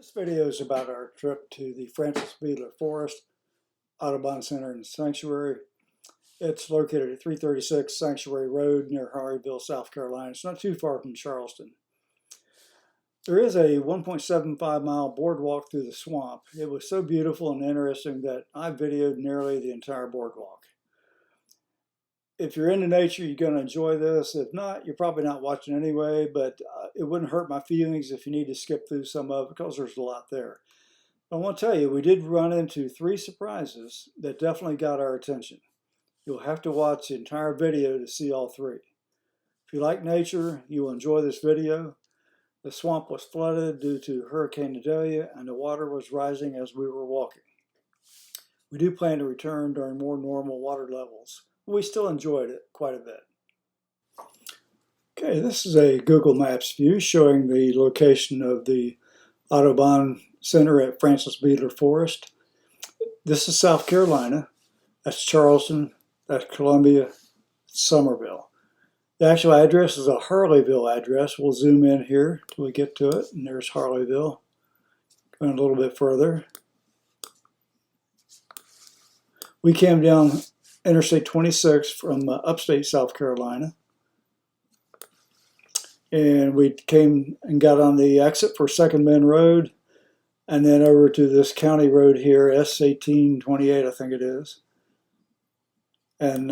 This video is about our trip to the Francis Beidler Forest, Audubon Center and Sanctuary. It's located at 336 Sanctuary Road near Harleyville, South Carolina. It's not too far from Charleston. There is a 1.75 mile boardwalk through the swamp. It was so beautiful and interesting that I videoed nearly the entire boardwalk. If you're into nature, you're going to enjoy this. If not, you're probably not watching anyway, but it wouldn't hurt my feelings if you need to skip through some of it because there's a lot there. I want to tell you, we did run into 3 surprises that definitely got our attention. You'll have to watch the entire video to see all 3. If you like nature, you will enjoy this video. The swamp was flooded due to Hurricane Idalia, and the water was rising as we were walking. We do plan to return during more normal water levels. We still enjoyed it quite a bit. Okay, this is a Google Maps view showing the location of the Audubon Center at Francis Beidler Forest. This is South Carolina. That's Charleston. That's Columbia. Somerville. The actual address is a Harleyville address. We'll zoom in here till we get to it, and there's Harleyville. Going a little bit further. We came down Interstate 26 from upstate South Carolina. And we came and got on the exit for Second Bend Road and then over to this county road here, S1828, I think it is. And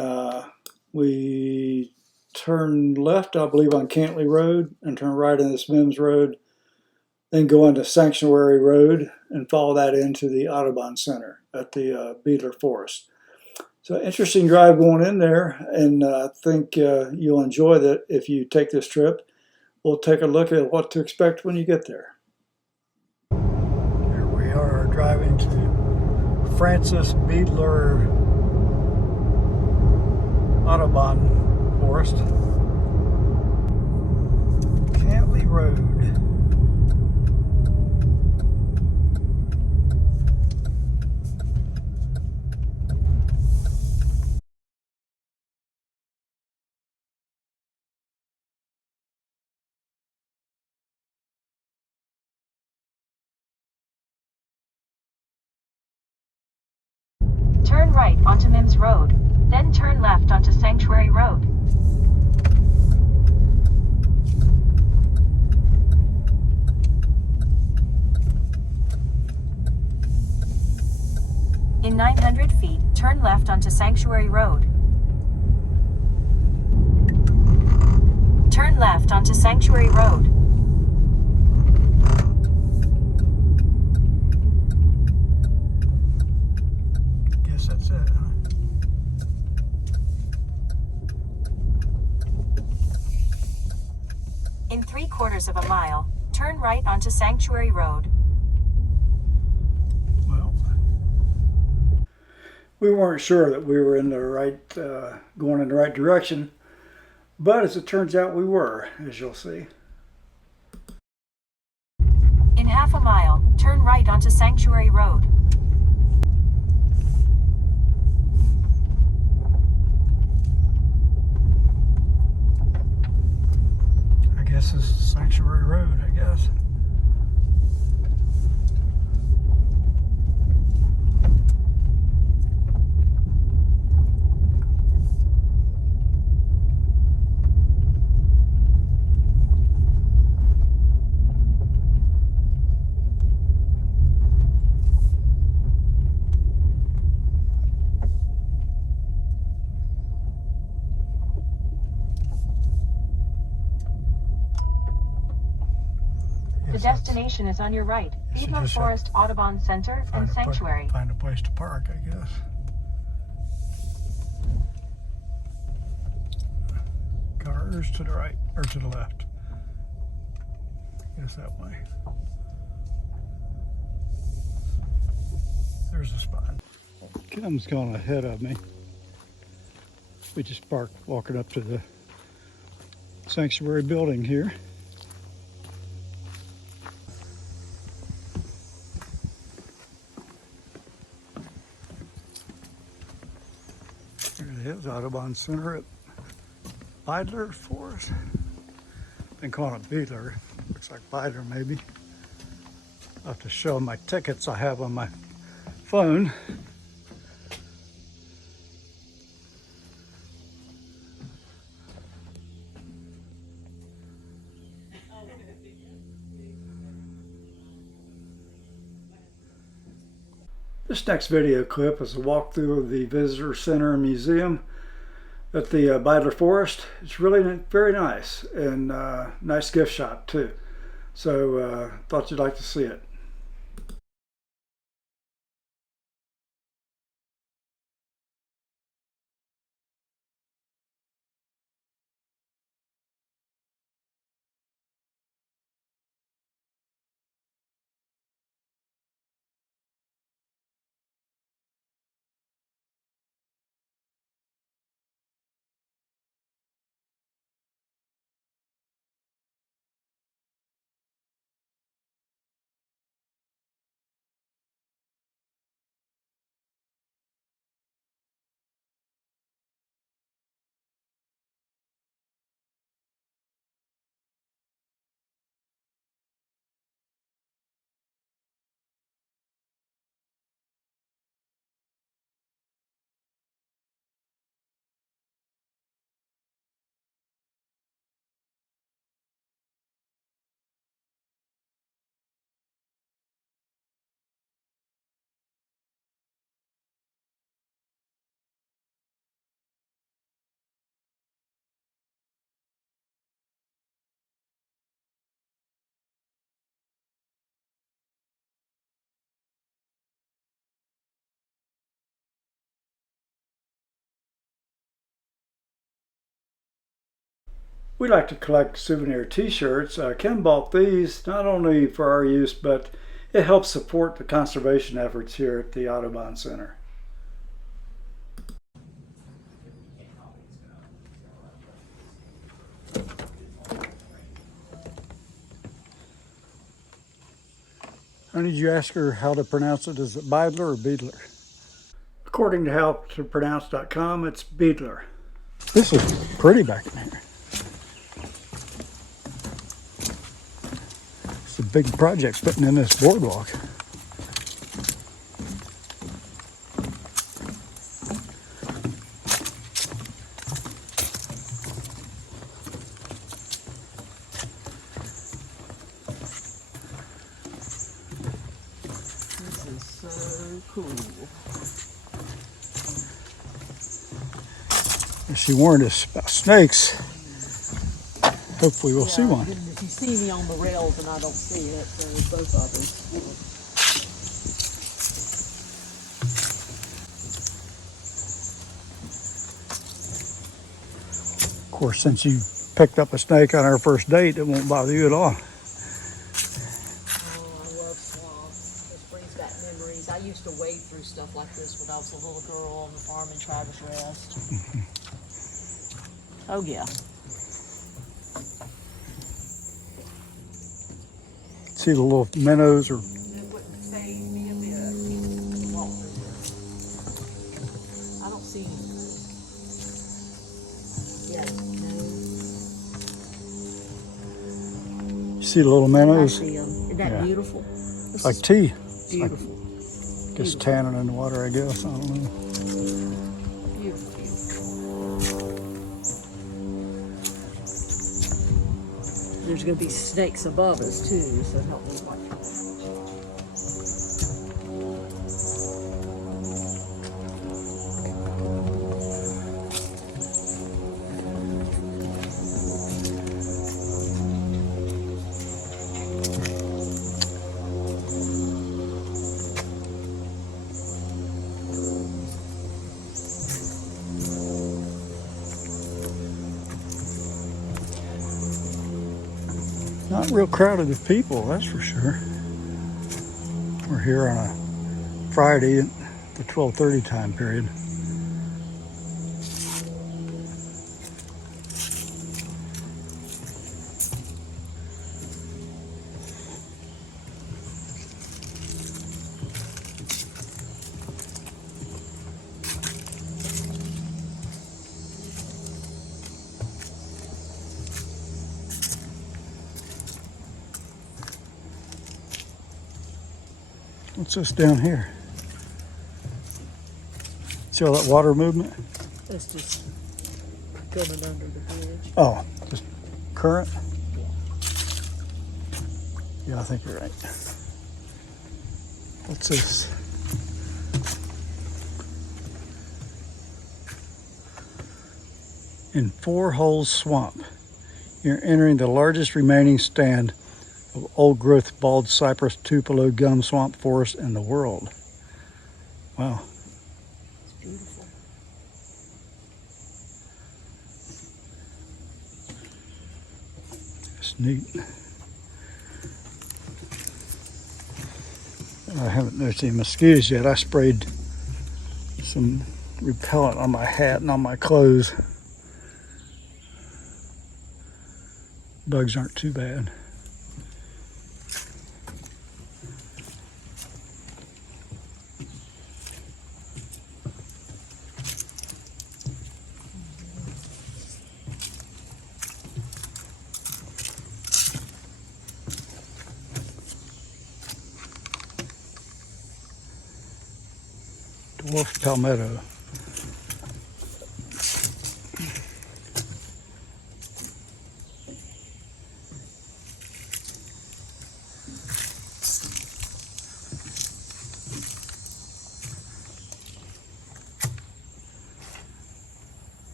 we turned left, I believe, on Cantley Road and turn right on this Mims Road, then go into Sanctuary Road and follow that into the Audubon Center at the Beidler Forest. So interesting drive going in there, and I think you'll enjoy that if you take this trip. We'll take a look at what to expect when you get there. Here we are driving to Francis Beidler Audubon Forest. Cantley Road. Turn right onto Mims Road, then turn left onto Sanctuary Road. In 900 feet, turn left onto Sanctuary Road. Turn left onto Sanctuary Road. That's it, huh? In 3/4 of a mile, turn right onto Sanctuary Road. Well, we weren't sure that we were in the right, going in the right direction, but as it turns out, we were, as you'll see. In half a mile, turn right onto Sanctuary Road. This is Sanctuary Road, I guess. The destination is on your right, Beidler Forest Audubon Center and Sanctuary. Find a place to park, I guess. Cars to the right, or to the left. I guess that way. There's a spot. Kim's gone ahead of me. We just parked walking up to the sanctuary building here. There it is, Audubon Center at Beidler Forest. Been calling it Beidler. Looks like Beidler maybe. I have to show my tickets I have on my phone. This next video clip is a walkthrough of the Visitor Center and Museum at the Beidler Forest. It's really very nice, and nice gift shop too. So thought you'd like to see it. We like to collect souvenir t-shirts. Ken bought these not only for our use, but it helps support the conservation efforts here at the Audubon Center. Honey, did you ask her how to pronounce it? Is it Beidler or Beidler? According to howtopronounce.com, it's Beidler. This is pretty back in here. It's a big project putting in this boardwalk. This is so cool. She warned us about snakes. Hopefully we'll see one. If you see me on the rails and I don't see it, there's both of them. Of course, since you picked up a snake on our first date, it won't bother you at all. Oh, I love swamps. This brings back memories. I used to wade through stuff like this when I was a little girl on the farm in Travis Rest. Oh yeah. See the little minnows or It wouldn't faze me a bit to walk through this. I don't see any. Yeah, no. you see the little I minnows? see them. Isn't that Yeah. beautiful? It's like tea. It's like Beautiful. just tanning in the water, I guess. I don't know. Beautiful, beautiful. There's going to be snakes above us too, so help me watch. Not real crowded of people, that's for sure. We're here on a Friday at the 12:30 time period. What's this down here? See all that water movement? That's just coming under the bridge. Oh, just current? Yeah, I think you're right. What's this? In Four Holes Swamp, you're entering the largest remaining stand of old-growth bald cypress Tupelo Gum swamp forest in the world. Wow. It's beautiful. It's neat. I haven't noticed any mosquitoes yet. I sprayed some repellent on my hat and on my clothes. Bugs aren't too bad. Dwarf palmetto.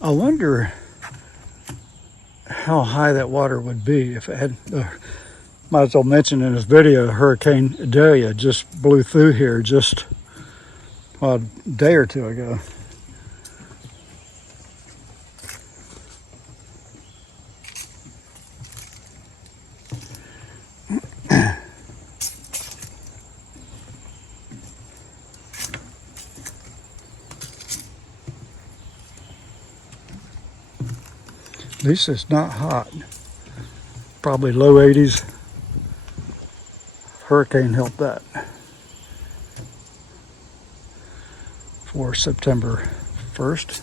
I wonder how high that water would be if it had, might as well mention in this video, Hurricane Idalia just blew through here just a day or two ago. At least it's not hot. Probably low 80s. Hurricane helped that for September 1st.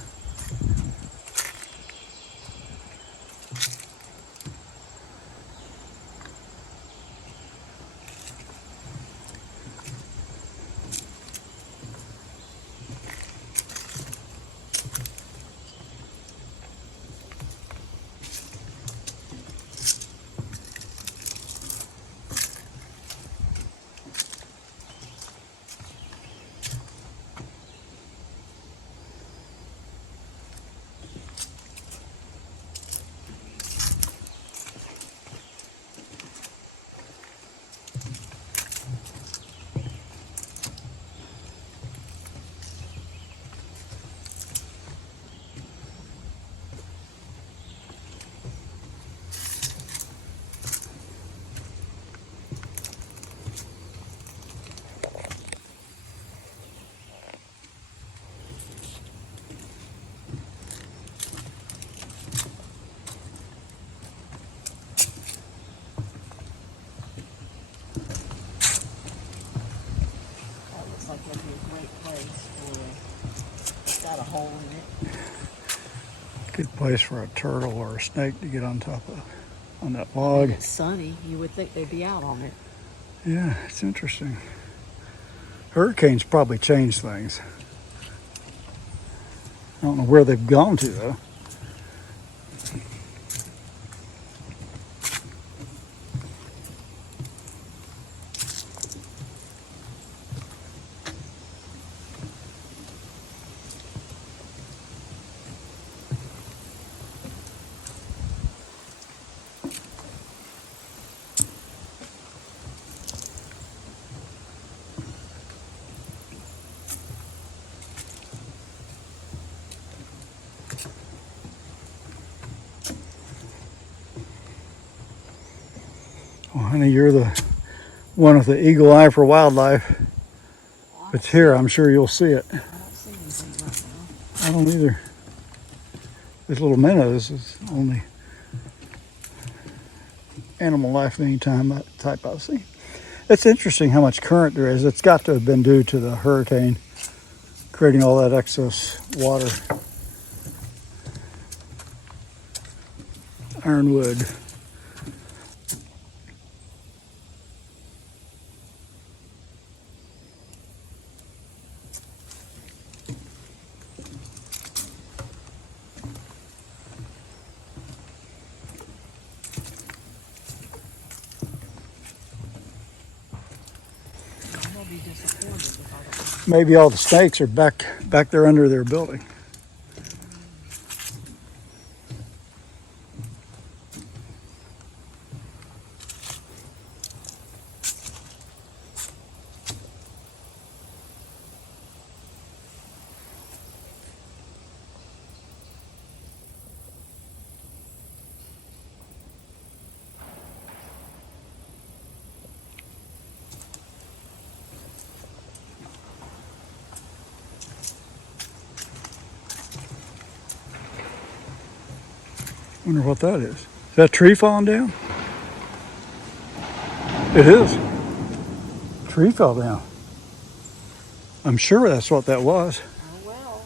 Like that'd be a great place for it's got a hole in it. Good place for a turtle or a snake to get on top of, on that log. It's sunny. You would think they'd be out on it. Yeah, it's interesting. Hurricanes probably change things. I don't know where they've gone to though. Well, honey, you're the one with the eagle eye for wildlife. If it's here, I'm sure you'll see it. I don't see anything right now. I don't either. This little minnows is only animal life of any time type I've seen. It's interesting how much current there is. It's got to have been due to the hurricane creating all that excess water. Ironwood. They'll be disappointed if I don't. Maybe all the snakes are back there under their building. Wonder what that is. Is that tree falling down? It is. Tree fell down. I'm sure that's what that was. Oh well.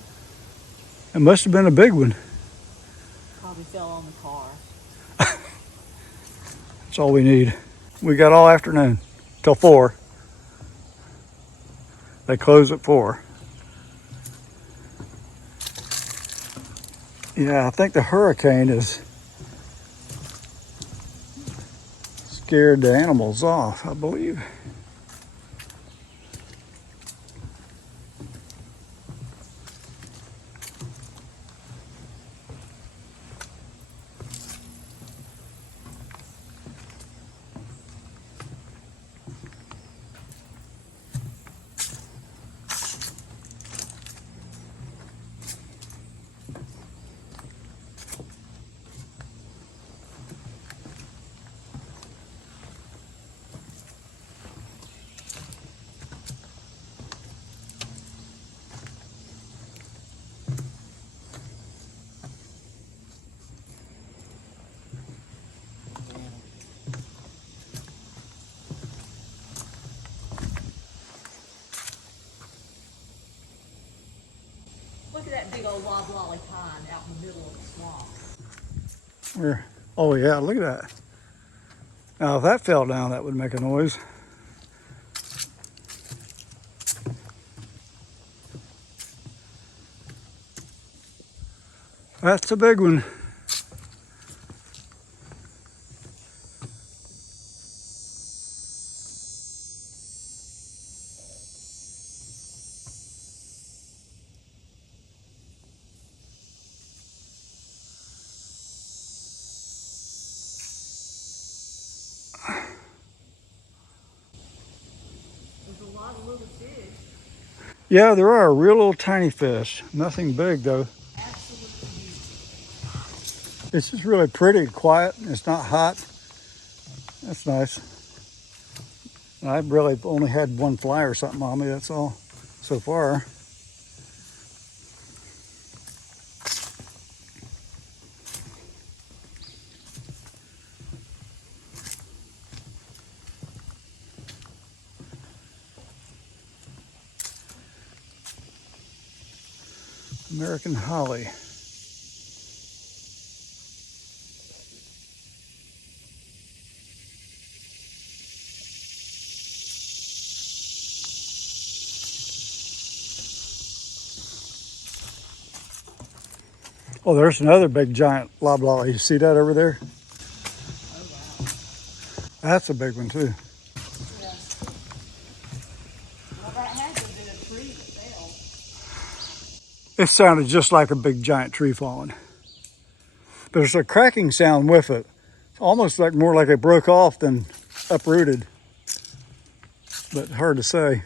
It must have been a big one. Probably fell on the car. That's all we need. We got all afternoon till 4. They close at 4. Yeah, I think the hurricane is scared the animals off, I believe. Look at that big old loblolly pine out in the middle of the swamp. Where? Oh yeah, look at that. Now if that fell down, that would make a noise. That's a big one. There's a lot of little fish. Yeah, there are real little tiny fish. Nothing big though. Absolutely beautiful. It's just really pretty, quiet. It's not hot. That's nice. I've really only had one fly or something on me, that's all so far. American holly. Oh, there's another big giant loblolly. You see that over there? Oh wow. That's a big one too. Yeah. Well, that had to have been a tree that fell. It sounded just like a big giant tree falling. There's a cracking sound with it. It's almost like more like it broke off than uprooted. But hard to say.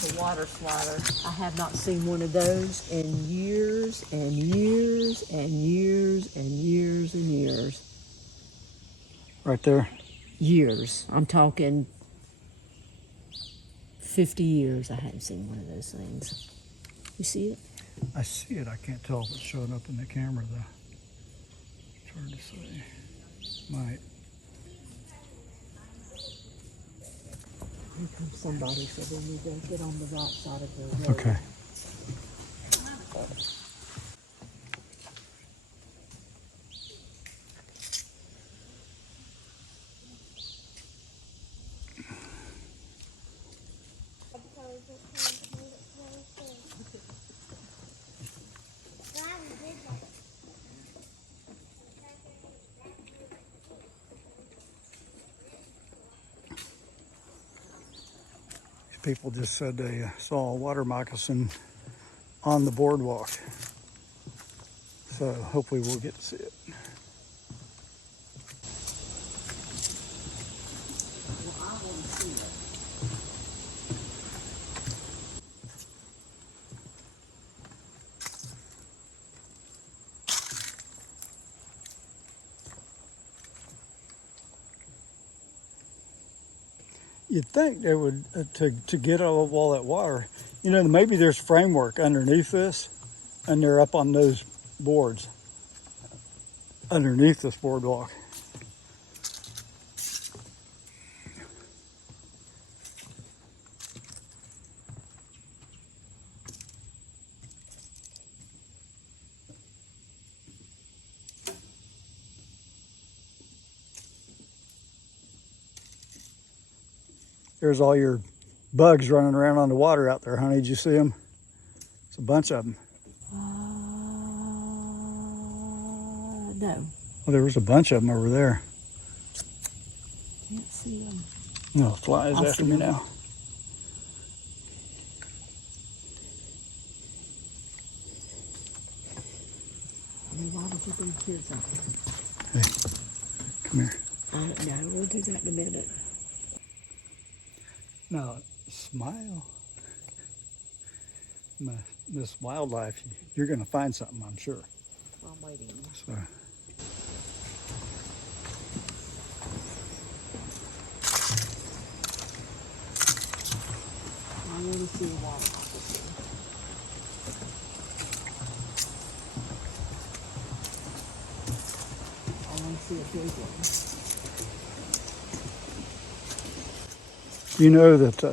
there's a water slider. I have not seen one of those in years and years and years and years and years. Right there. Years. I'm talking 50 years I hadn't seen one of those things. You see it? I see it. I can't tell if it's showing up in the camera though. It's hard to say. Might. Here comes somebody, so we need to get on the right side of the road. Okay. People just said they saw a water moccasin on the boardwalk. So hopefully we'll get to see it. Well, I want to see it. You'd think they would, to get all that water, you know, maybe there's framework underneath this, and they're up on those boards underneath this boardwalk. There's all your bugs running around on the water out there, honey. Did you see them? It's a bunch of them. No. Well, there was a bunch of them over there. Can't see them. No, flies I'll after see me them. now. I mean, why would you bring kids up Hey, here? come here. No, we'll do that in a minute. Now, smile. This wildlife, you're going to find something, I'm sure. I'm waiting. So. I want to see a water moccasin. I want to see a big one. You know that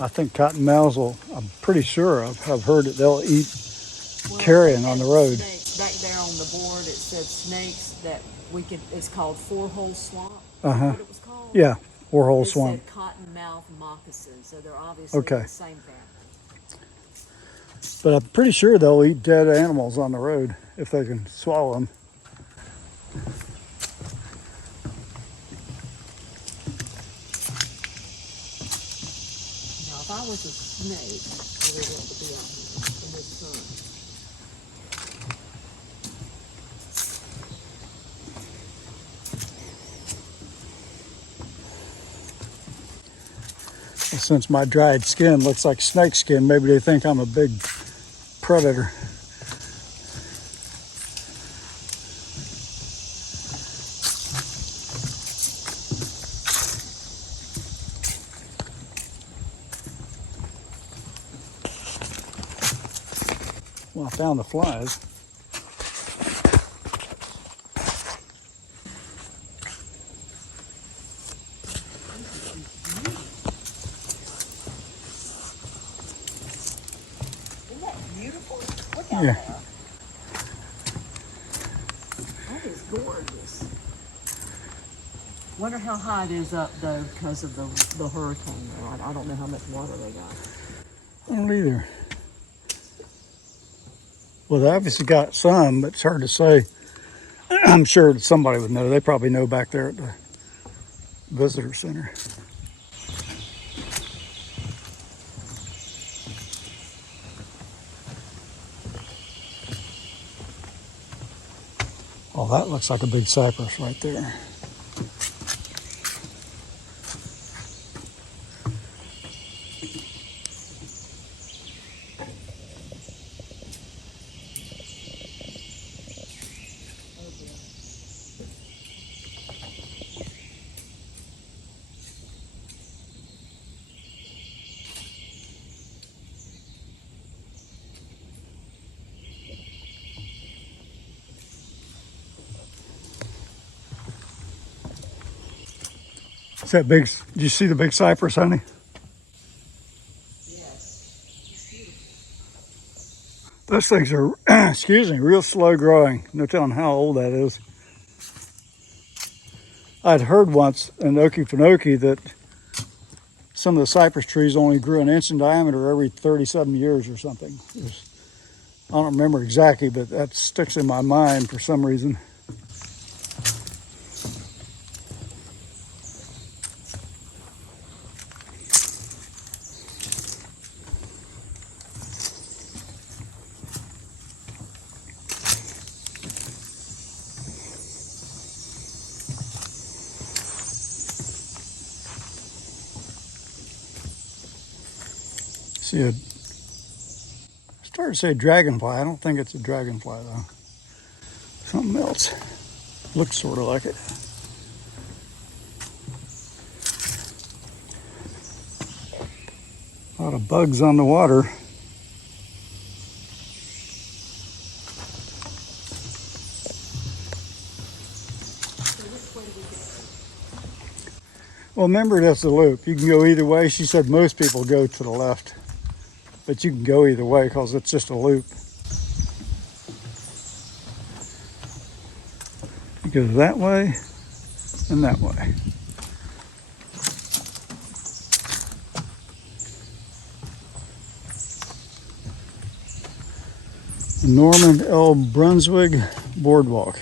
I think cottonmouths will, I'm pretty sure I've heard that they'll eat carrion on the road. Snakes. Back there on the board, it said snakes that we could, it's called four-hole swamp. Uh-huh. What it was called? Yeah, four-hole It swamp. said cottonmouth moccasins, so they're obviously Okay. the same family. But I'm pretty sure they'll eat dead animals on the road if they can swallow them. Now, if I was a snake, I would want to be out here in this sun. Since my dried skin looks like snake skin, maybe they think I'm a big predator. Well, I found the flies. Isn't that beautiful? Look out Yeah. there. That is gorgeous. Wonder how high it is up though because of the hurricane. I don't know how much water they got. I don't either. Well, they obviously got some, but it's hard to say. I'm sure somebody would know. They probably know back there at the visitor center. Oh, that looks like a big cypress right there. that big? Did you see the big cypress, honey? Yes. It's beautiful. Those things are, excuse me, real slow growing. No telling how old that is. I'd heard once in Okefenokee that some of the cypress trees only grew an inch in diameter every 37 years or something. I don't remember exactly, but that sticks in my mind for some reason. See, I started to say dragonfly. I don't think it's a dragonfly though. Something else. Looks sort of like it. A lot of bugs on the water. Well, remember that's the loop. You can go either way. She said most people go to the left, but you can go either way because it's just a loop. You go that way and that way. Norman L. Brunswick Boardwalk.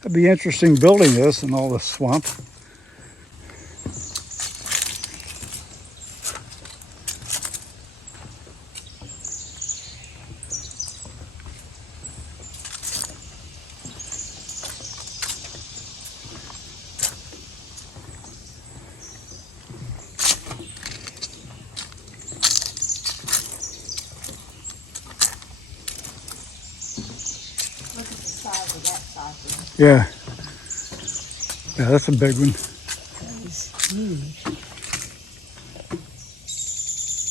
It'd be interesting building this in all the swamp. Look at the size of that cypress. Yeah. Yeah, that's a big one. That is huge.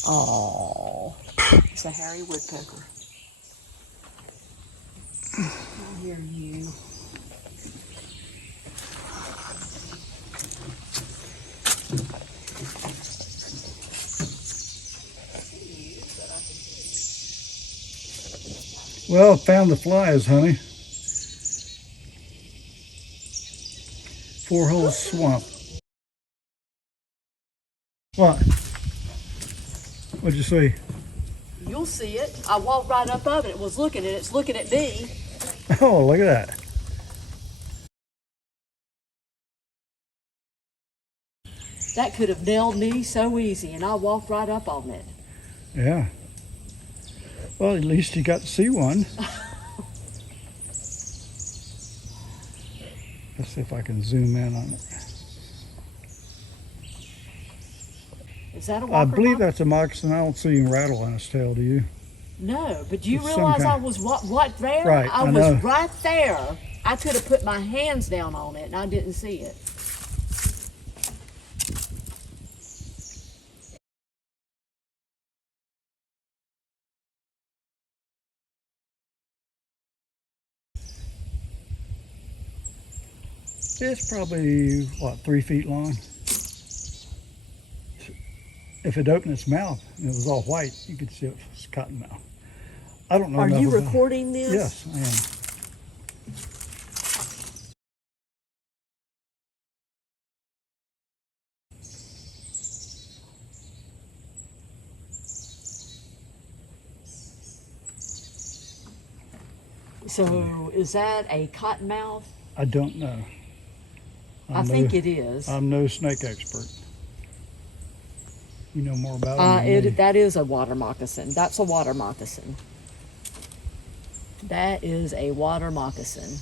Oh, it's a hairy woodpecker. I hear you. Well, found the flies, honey. 4-hole swamp. What? What'd you see? You'll see it. I walked right up of it. It was looking and it's looking at me. Oh, look at that. That could have nailed me so easy, and I walked right up on it. Yeah. Well, at least you got to see one. Let's see if I can zoom in on it. Is that a I walker believe moth? that's a moccasin. I don't see him rattle on his tail, do you? No, but you It's some realize I kind- was what there? Right, I I was know. right there. I could have put my hands down on it, and I didn't see it. It's probably, what, 3 feet long? If it opened its mouth and it was all white, you could see it was cottonmouth. I don't know. Are enough you about it. recording this? Yes, I am. So is that a cottonmouth? I don't know. I think it is. I'm no snake expert. You know more about them than me. That is a water moccasin. That's a water moccasin. That is a water moccasin.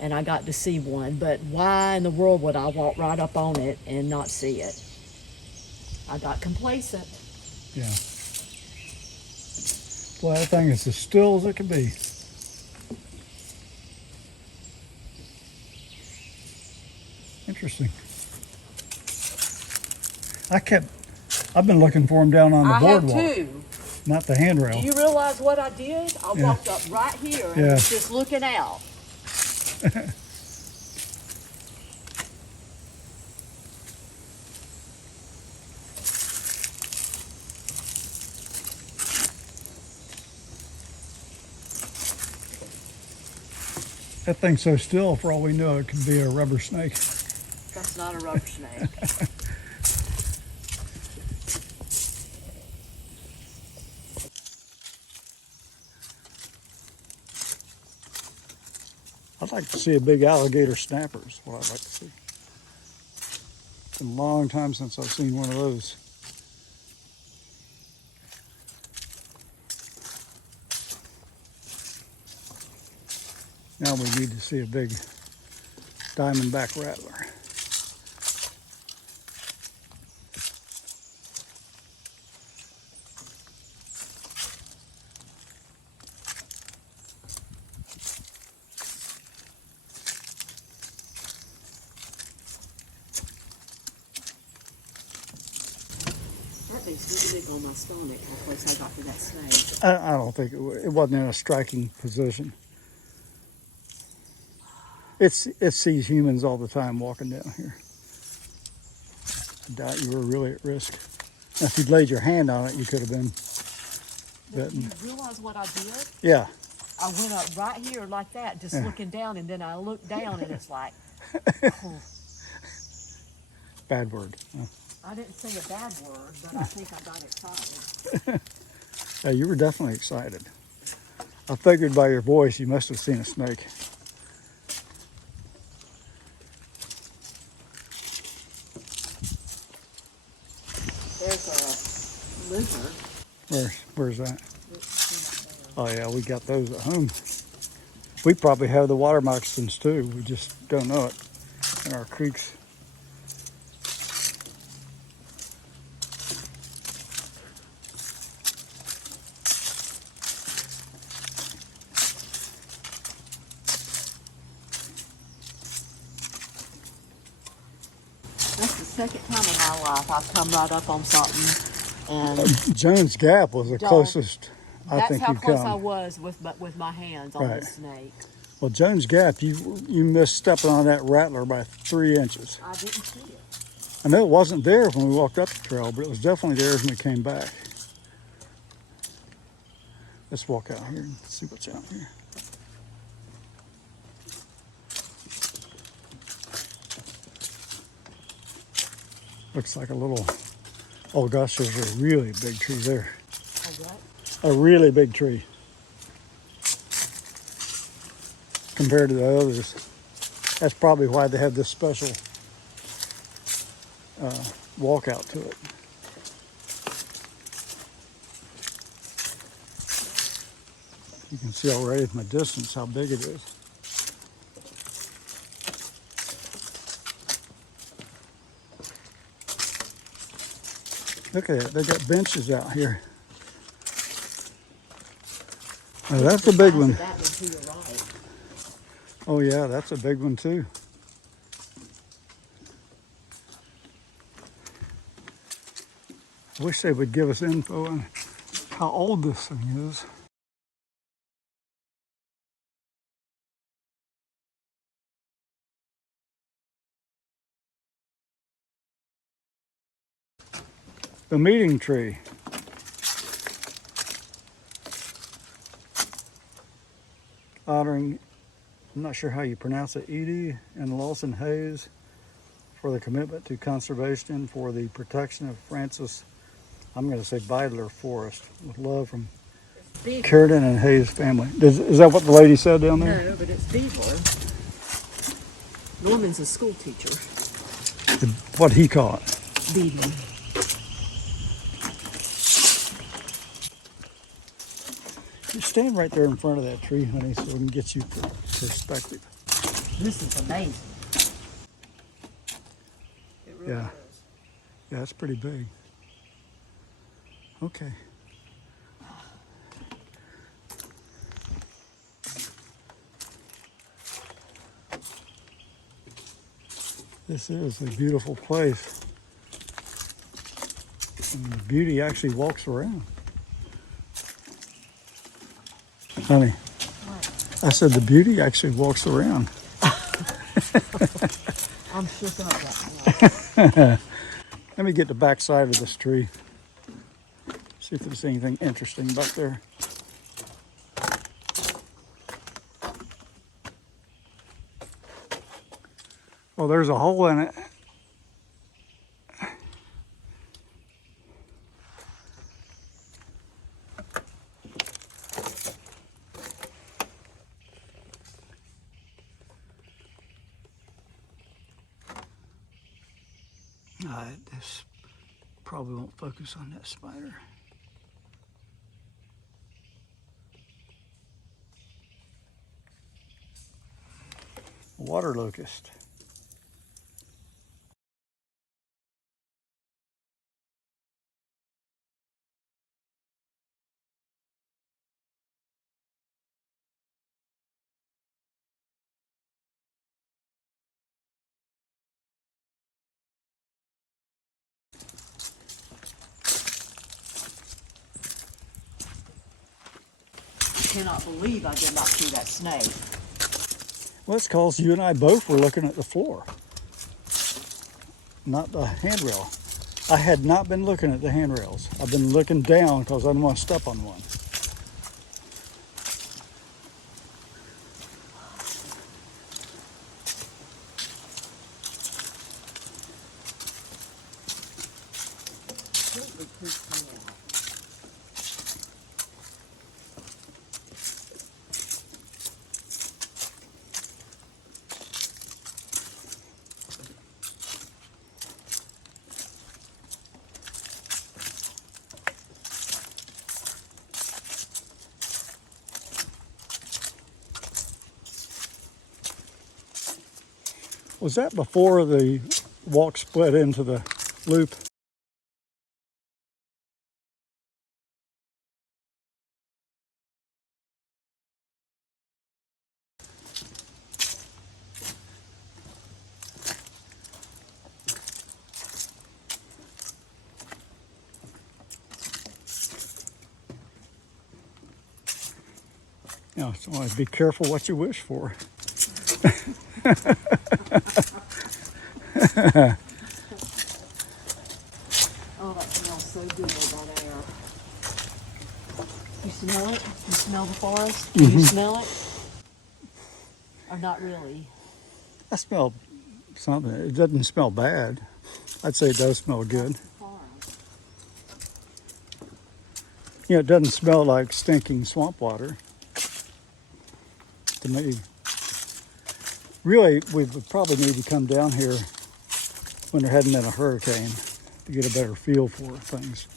And I got to see one, but why in the world would I walk right up on it and not see it? I got complacent. Yeah. Well, that thing is as still as it can be. Interesting. I've been looking for them down on the boardwalk. have too. Not the handrail. Do you realize what I did? I walked up right here and was just looking out. That thing's so still, for all we know, it could be a rubber snake. That's not a rubber snake. I'd like to see a big alligator snapper is what I'd like to see. It's been a long time since I've seen one of those. Now we need to see a big diamondback rattler. That thing's really big on my stomach how close I got to that snake. I don't think it wasn't in a striking position. It sees humans all the time walking down here. I doubt you were really at risk. Now, if you'd laid your hand on it, you could have been bitten. You realize what I did? Yeah. I went up right here like that, just looking down, and then I looked down, and it's like, oh. Bad word. I didn't say a bad word, but I think I got excited. Yeah, you were definitely excited. I figured by your voice you must have seen a snake. There's a lizard. Where's that? Oh yeah, we got those at home. We probably have the water moccasins too. We just don't know it in our creeks. That's the second time in my life I've come right up on something. And Jones Gap was the closest I think that's how you've close come. I was with my hands on the snake. Well, Jones Gap, you missed stepping on that rattler by 3 inches. I didn't see it. I know it wasn't there when we walked up the trail, but it was definitely there when we came back. Let's walk out here and see what's out here. Looks like a little, oh gosh, there's a really big tree there. A what? A really big tree compared to the others. That's probably why they have this special walkout to it. You can see already from a distance how big it is. Look at it, they got benches out here. Oh, that's a big one. That one to your right. Oh yeah, that's a big one too. I wish they would give us info on how old this thing is. The meeting tree. Honoring, I'm not sure how you pronounce it, Edie and Lawson Hayes for the commitment to conservation for the protection of Francis, I'm going to say Beidler Forest, with love from Curtin and Hayes family. Is that what the lady said down there? No, but it's Beidler. Norman's a school teacher. What'd he call it? Beidler. You stand right there in front of that tree, honey, so we can get you perspective. This is amazing. It really Yeah. is. Yeah, it's pretty big. Okay. This is a beautiful place. And the beauty actually walks around. Honey, I said the beauty actually walks around. I'm shook up right now. Let me get the back side of this tree. See if there's anything interesting back there. Oh, there's a hole in it. Alright, this probably won't focus on that spider. Water locust. I cannot believe I did not see that snake. Well, it's because you and I both were looking at the floor, not the handrail. I had not been looking at the handrails. I've been looking down because I didn't want to step on one. Completely creeps me out. Was that before the walk split into the loop? You know, so always be careful what you wish for. Oh, that smells so good by there. You smell it? You smell the forest? Do you smell it? Or not really? I smell something. It doesn't smell bad. I'd say it does smell good. You know, it doesn't smell like stinking swamp water to me. Really, we would probably need to come down here when there hadn't been a hurricane to get a better feel for things.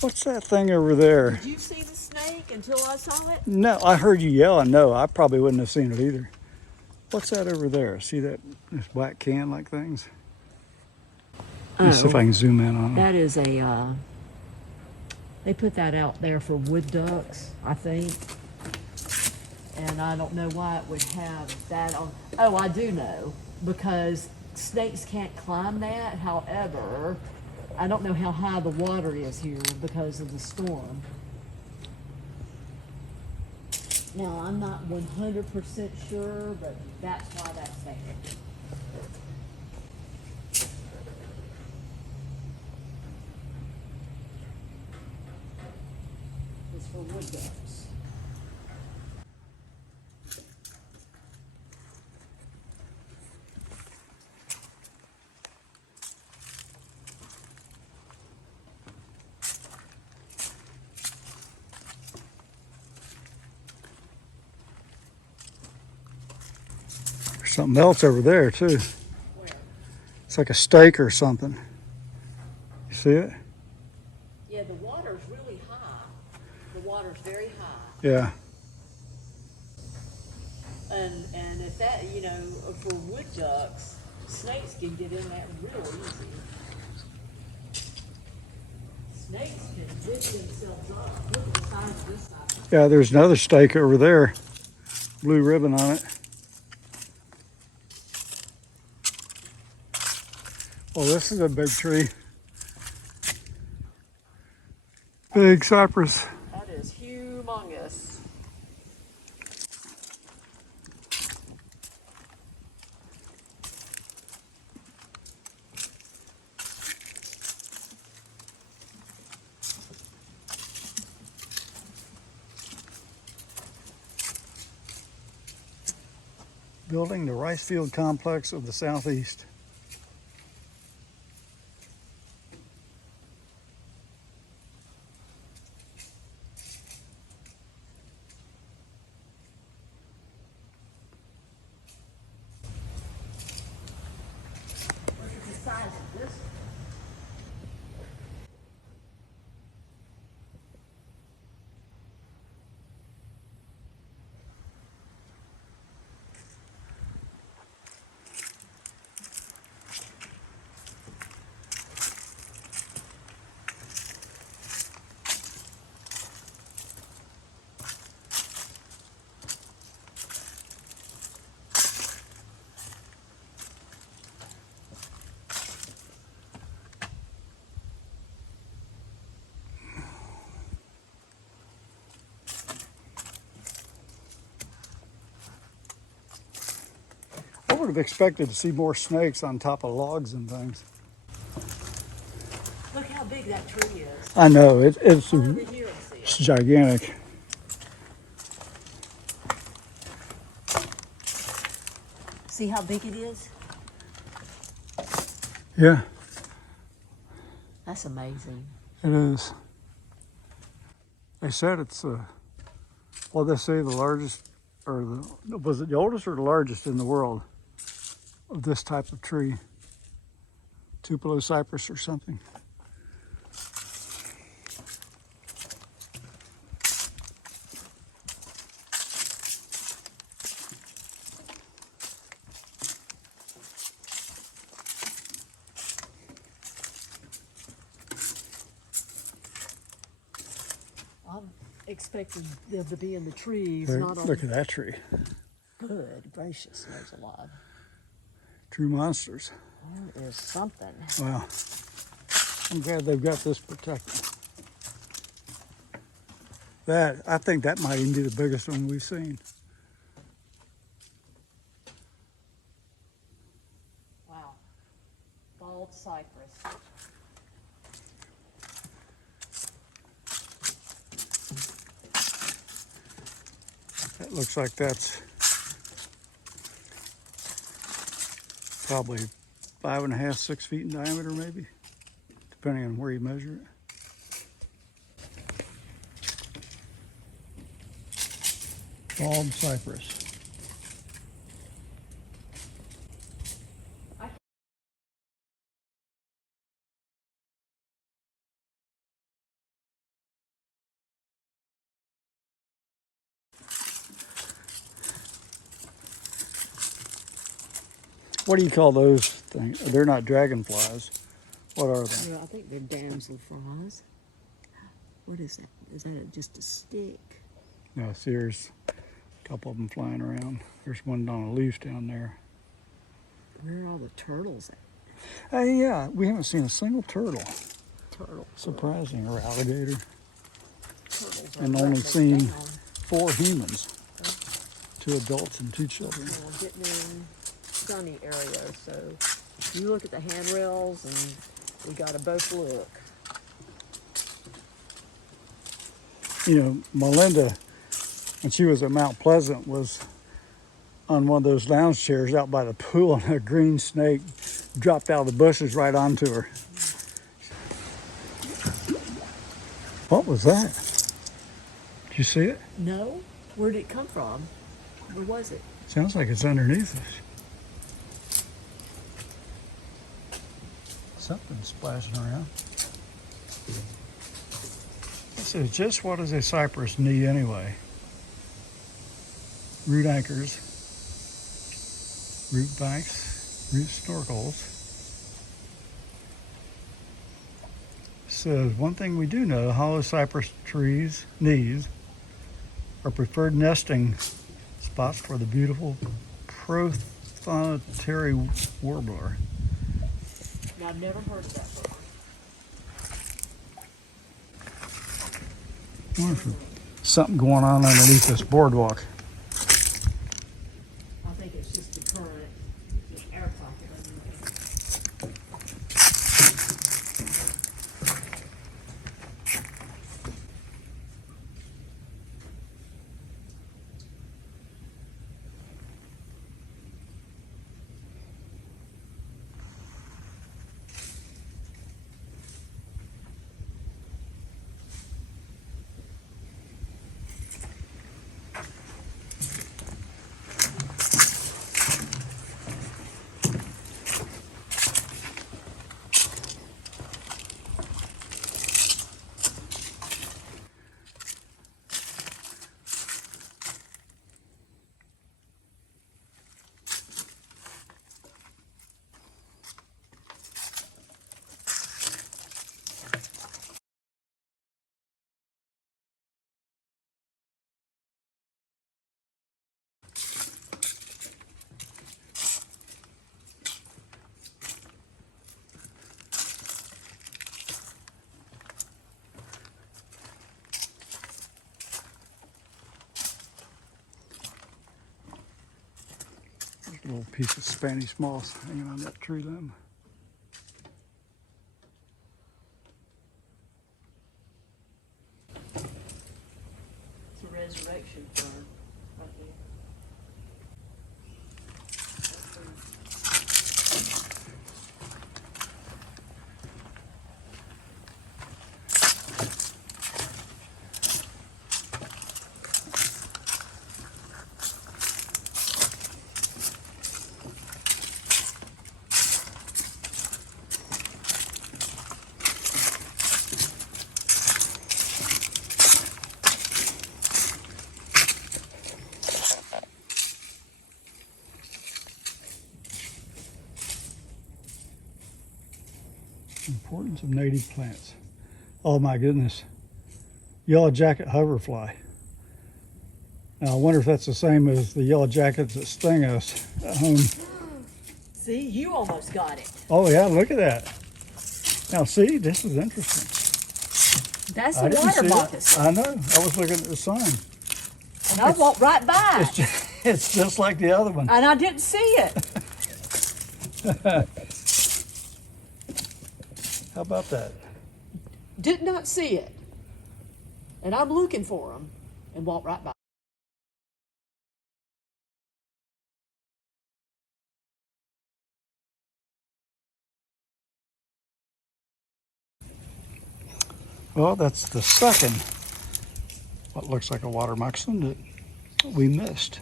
What's that thing over there? Did you see the snake until I saw it? No, I heard you yell. No, I probably wouldn't have seen it either. What's that over there? See that this black can-like things? Let me see if I can zoom in on it. That is a, they put that out there for wood ducks, I think. And I don't know why it would have that on. Oh, I do know, because snakes can't climb that. However, I don't know how high the water is here because of the storm. Now, I'm not 100% sure, but that's why that's there. It's for wood ducks. There's something else over there too. Where? It's like a stake or something. You see it? Yeah, the water's really high. The water's very high. Yeah. And if that, you know, for wood ducks, snakes can get in that real easy. Snakes can dig themselves up. Look at the size of this side. Yeah, there's another stake over there. Blue ribbon on it. Well, this is a big tree. Big cypress. That is humongous. Building the rice field complex of the southeast. Look at the size of this. I would have expected to see more snakes on top of logs and things. Look how big that tree is. I know, it's Come over here and see it. gigantic. See how big it is? Yeah, That's amazing. it is. They said it's, well, they say the largest, or was it the oldest or the largest in the world of this type of tree? Tupelo cypress or something. I'm expecting them to be in the trees, Look, not on. look at that tree. Good gracious, there's a lot. True monsters. There is something. Wow. I'm glad they've got this protected. I think that might even be the biggest one we've seen. Wow. Bald cypress. That looks like that's probably 5.5, 6 feet in diameter maybe, depending on where you measure it. Bald cypress. What do you call those things? They're not dragonflies. What are they? I think they're damselflies. What is that? Is that just a stick? No, see, there's a couple of them flying around. There's one on a leaf down there. Where are all the turtles at? Hey, yeah, we haven't seen a single turtle. Turtle. Surprising, or alligator. Turtles are And only letting us seen down. 4 humans, 2 adults and 2 children. Well, we're getting in sunny area, so you look at the handrails and we gotta both look. You know, Melinda, when she was at Mount Pleasant, was on one of those lounge chairs out by the pool, and a green snake dropped out of the bushes right onto her. What was that? Did you see it? No? Where did it come from? Where was it? Sounds like it's underneath us. Something splashing around. So just what does a cypress need anyway? Root anchors, root banks, root snorkels. Says one thing we do know, hollow cypress trees knees are preferred nesting spots for the beautiful prothonotary warbler. Now, I've never heard of that before. I wonder if there's something going on underneath this boardwalk. I think it's just the current, the air pocket underneath. There's a little piece of Spanish moss hanging on that tree limb. It's a resurrection fern right there. Importance of native plants. Oh my goodness. Yellow jacket hoverfly. Now I wonder if that's the same as the yellow jackets that sting us at home. See, you almost got it. Oh yeah, look at that. Now see, this is interesting. That's I a didn't water see it. moccasin. I know. I was looking at the sign. And I walked right by it. It's just like the other one. And I didn't see it. How about that? Did not see it. And I'm looking for them and walked right by. Well, that's the second, what looks like a water moccasin that we missed.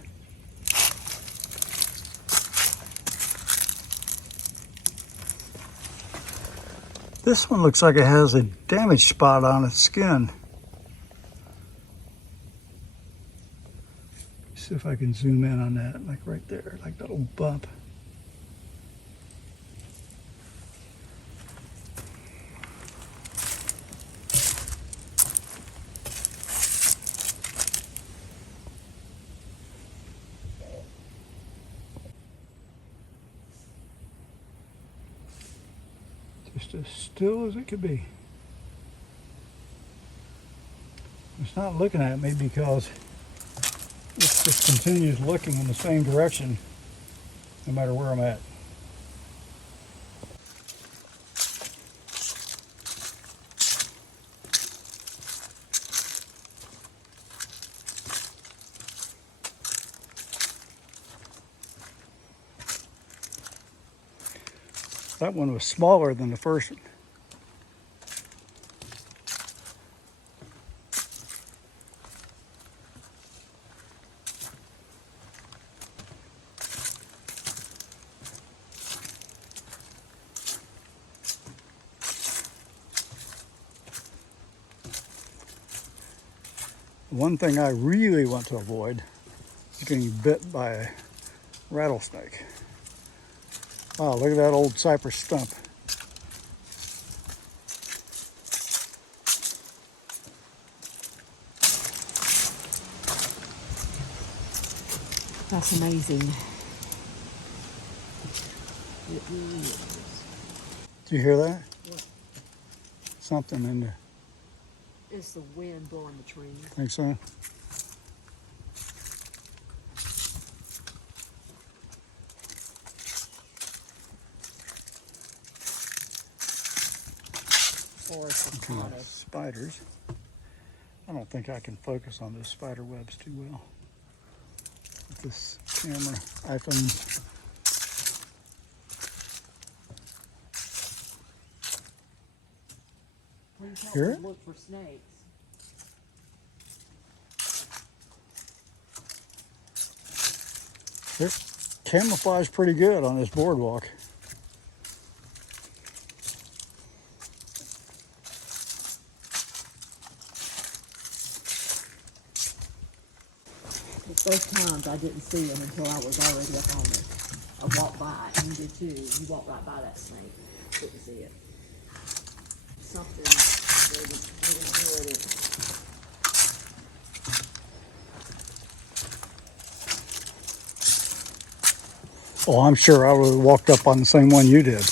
This one looks like it has a damage spot on its skin. See if I can zoom in on that, like right there, like that little bump. Just as still as it could be. It's not looking at me because it just continues looking in the same direction no matter where I'm at. That one was smaller than the first one. One thing I really want to avoid is getting bit by a rattlesnake. Wow, look at that old cypress stump. That's amazing. It really is. Did you hear that? What? Something in there. It's the wind blowing the trees. Think so? Forest of Kind of cotton. spiders. I don't think I can focus on those spider webs too well with this camera iPhone. Please help Hear me it? look for snakes. They're camouflaged pretty good on this boardwalk. Both times I didn't see them until I was already up on it. I walked by, and you did too. You walked right by that snake. Couldn't see it. Something really good. Oh, I'm sure I would have walked up on the same one you did.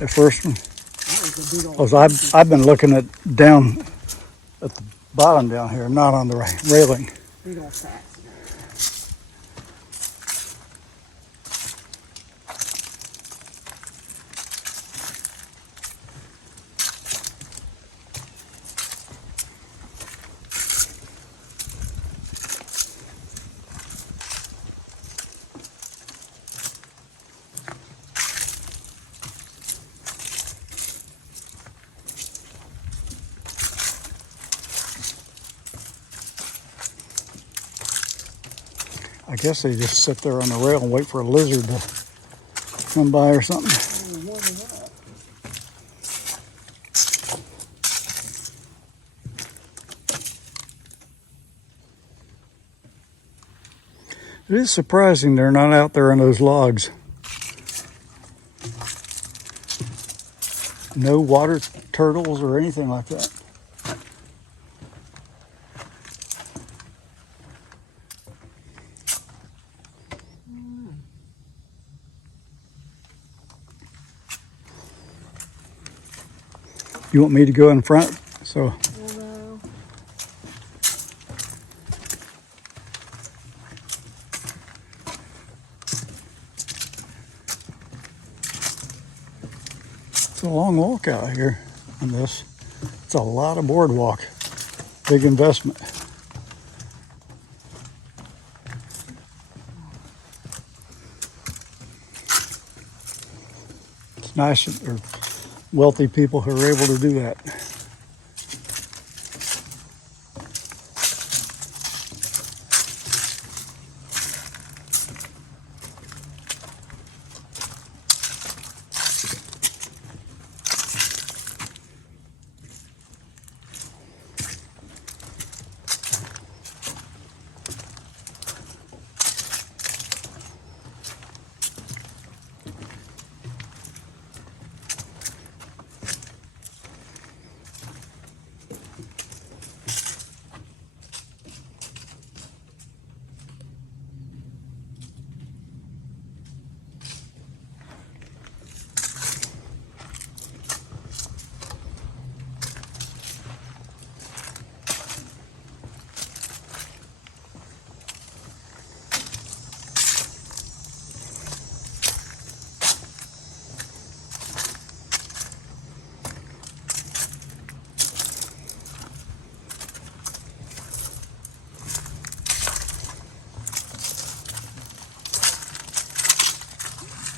The first one. That was a big old Because monkey. I've been looking at down at the bottom down here, not on the railing. Big old fat snake. I guess they just sit there on the rail and wait for a lizard to come by or something. Warming up. It is surprising they're not out there in those logs. No water turtles or anything like that. You want me to go in front? So Hello. it's a long walk out here on this. It's a lot of boardwalk. Big investment. It's nice that there are wealthy people who are able to do that.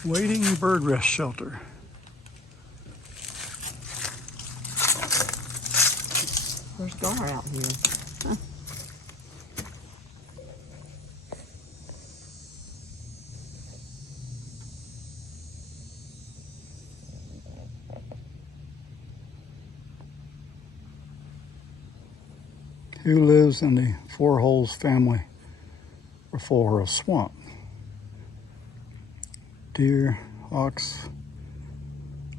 Waiting bird rest shelter. There's Gar out here. Huh. Who lives in the Four Holes family or floor of swamp? Deer, hawks,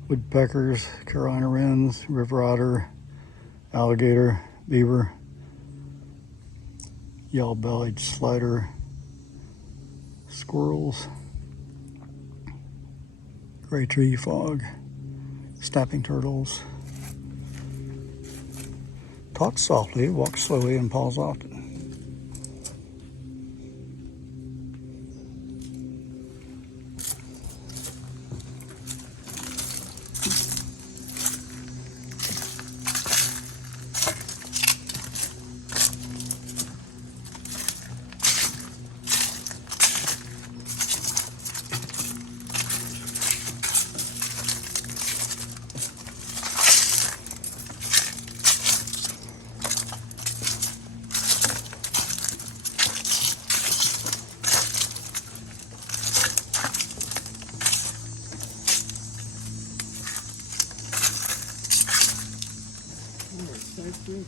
woodpeckers, Carolina wrens, river otter, alligator, beaver, yellow-bellied slider, squirrels, gray tree frog, Snapping turtles. Talks softly, walks slowly, and paws often. So pretty.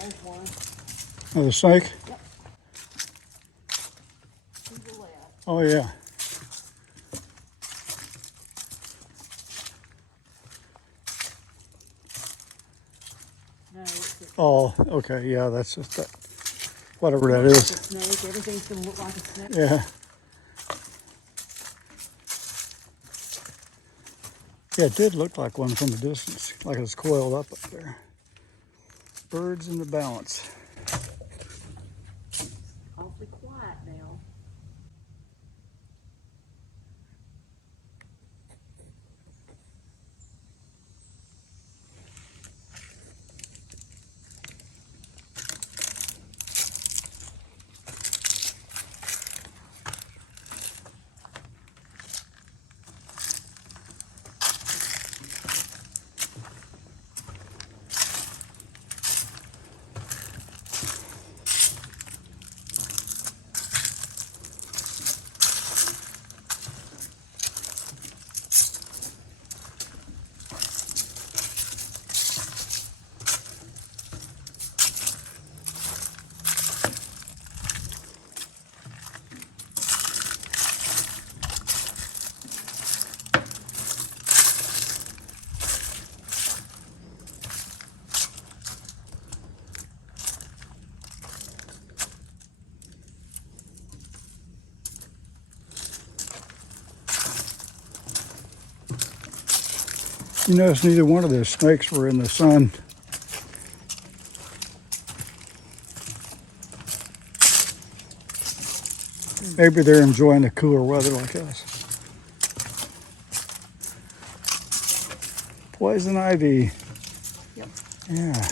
There's one. Another snake? Yep. To the left. Oh, yeah. No, it's a Oh, okay. Yeah, that's just that. Whatever that like a is. snake. Everything's gonna look like a snake. Yeah. Yeah, it did look like one from a distance, like it was coiled up there. Birds in the balance. Awfully quiet now. You notice neither one of those snakes were in the sun. Maybe they're enjoying the cooler weather like us. Poison ivy. Yep. Yeah.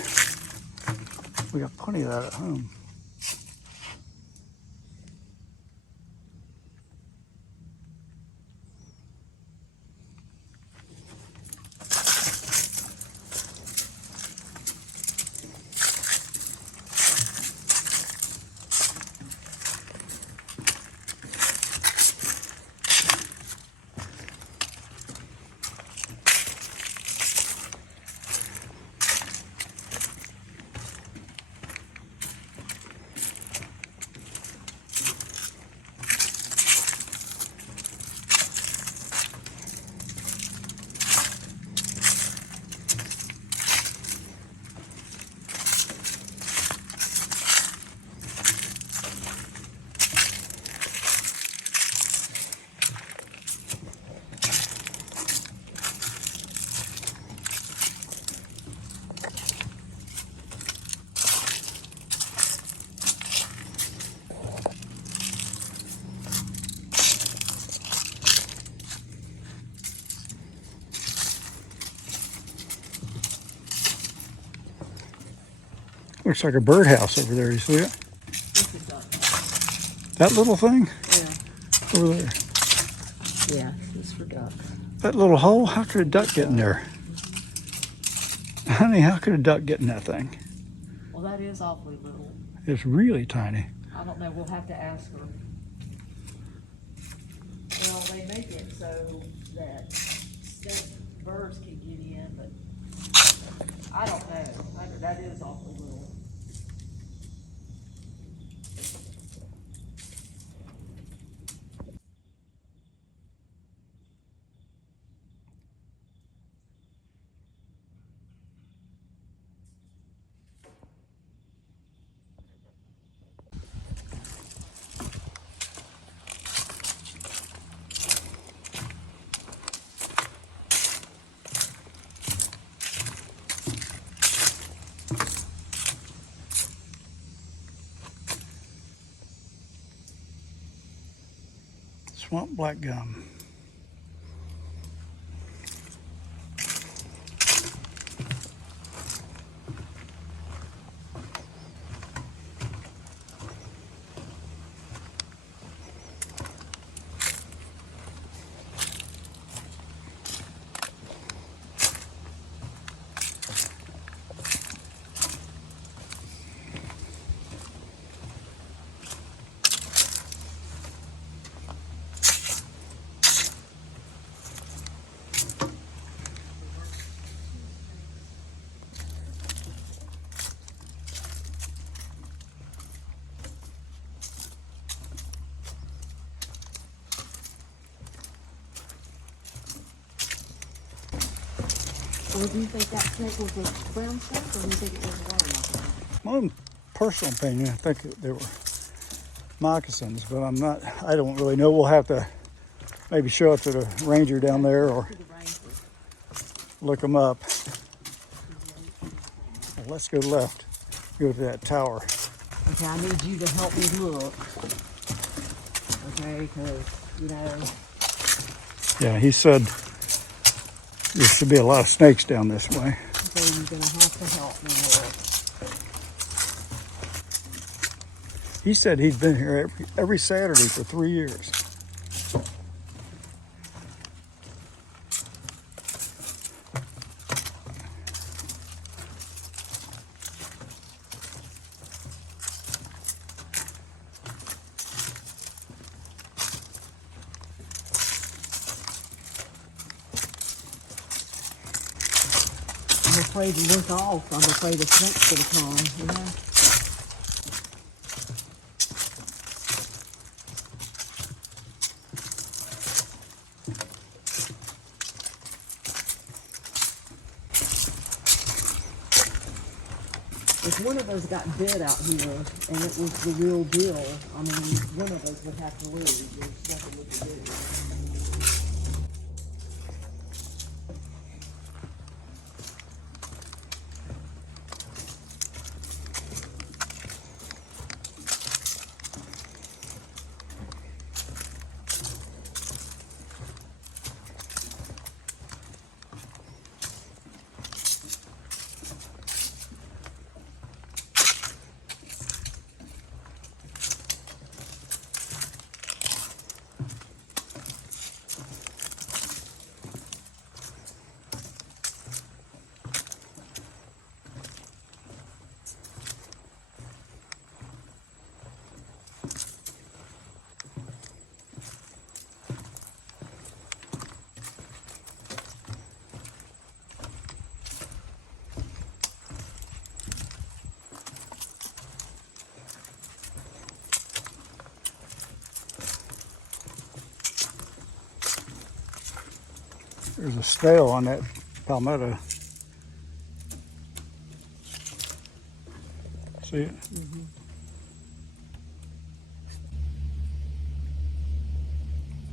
We got plenty of that at home. Looks like a birdhouse over there. You see it? This is duck. That little thing Yeah. over there. Yeah, it's for ducks. That little hole, how could a duck get in there? Honey, how could a duck get in that thing? Well, that is awfully little. It's really tiny. I don't know, we'll have to ask her. Well, they make it so that birds can get in, but I don't know. That is awfully little. Swamp black gum. Or do you think that snake was a brown snake, or do you think it was a water moccasin? My own personal opinion, I think they were moccasins, but I don't really know. We'll have to maybe show it to the ranger down there or To the ranger. look them up. Well, let's go left, go to that tower. Okay, I need you to help me look. Okay, because, Yeah, he said there should be a lot of snakes down this way. so you're going to have to help me look. He said he'd been here every Saturday for 3 years. I'm afraid to look off. I'm afraid a snake's going to come, If one of us got bit out here and it was the real deal, I mean, one of us would have to leave. There's nothing we can do. There's a snail on that palmetto. See it? Mm-hmm.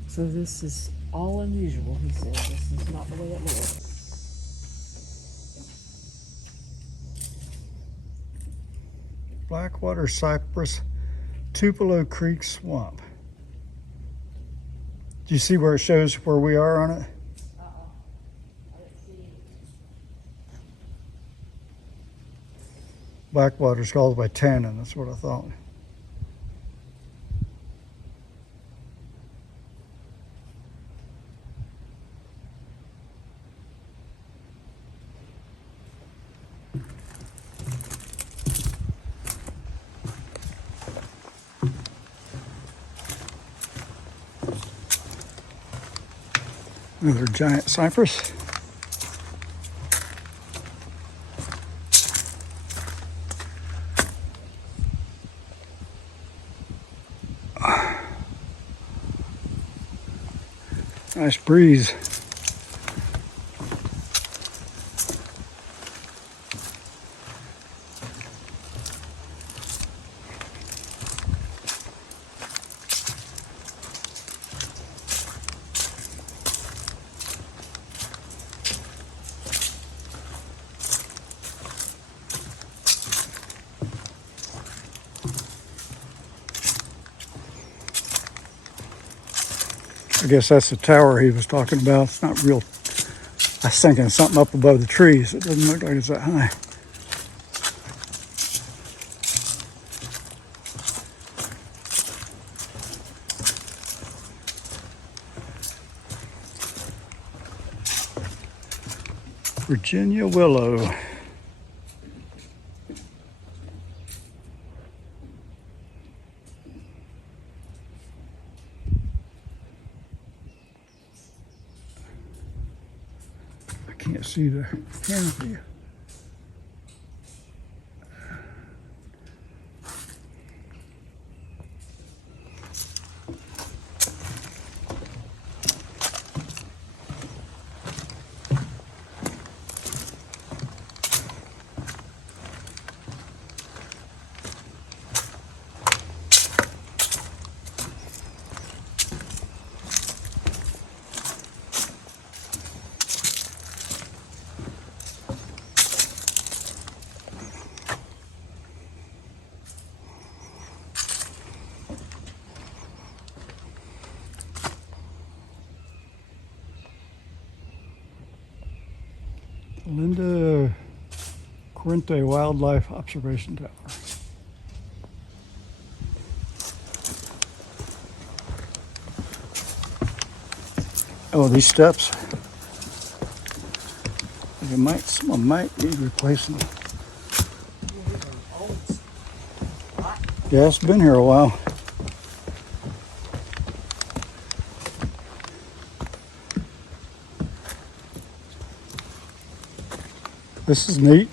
So this is all unusual, he said. This is not the way it looks. Blackwater cypress, Tupelo Creek swamp. Do you see where it shows where we are on it? Blackwater's called by tannin, that's what I thought. Another giant cypress. Nice breeze. I guess that's the tower he was talking about. It's not real. I was thinking of something up above the trees. It doesn't look like it's that high. Virginia willow. Can't see the canopy. Linda Corrente Wildlife Observation Tower. Oh, these steps. Someone might need replacing. Yeah, it's been here a while. This is neat.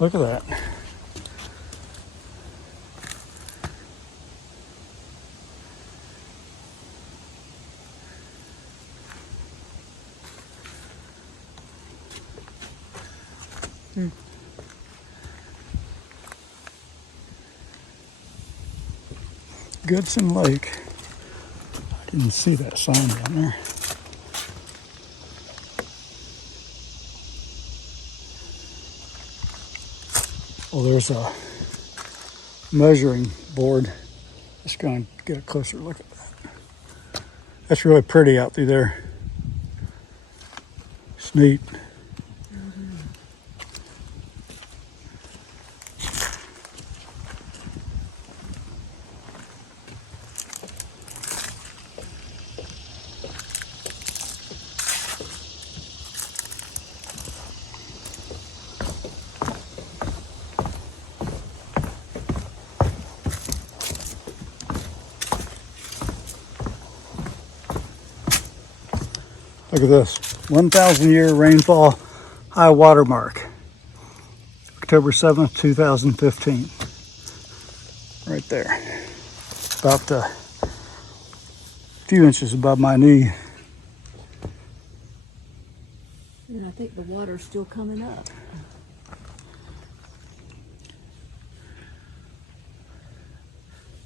Look at that. Goodson Lake. I didn't see that sign down there. Well, there's a measuring board. Just going to get a closer look at that. That's really pretty out through there. It's neat. Look at this, 1,000-year rainfall high water mark, October 7th, 2015. Right there, about a few inches above my knee. And I think the water's still coming up.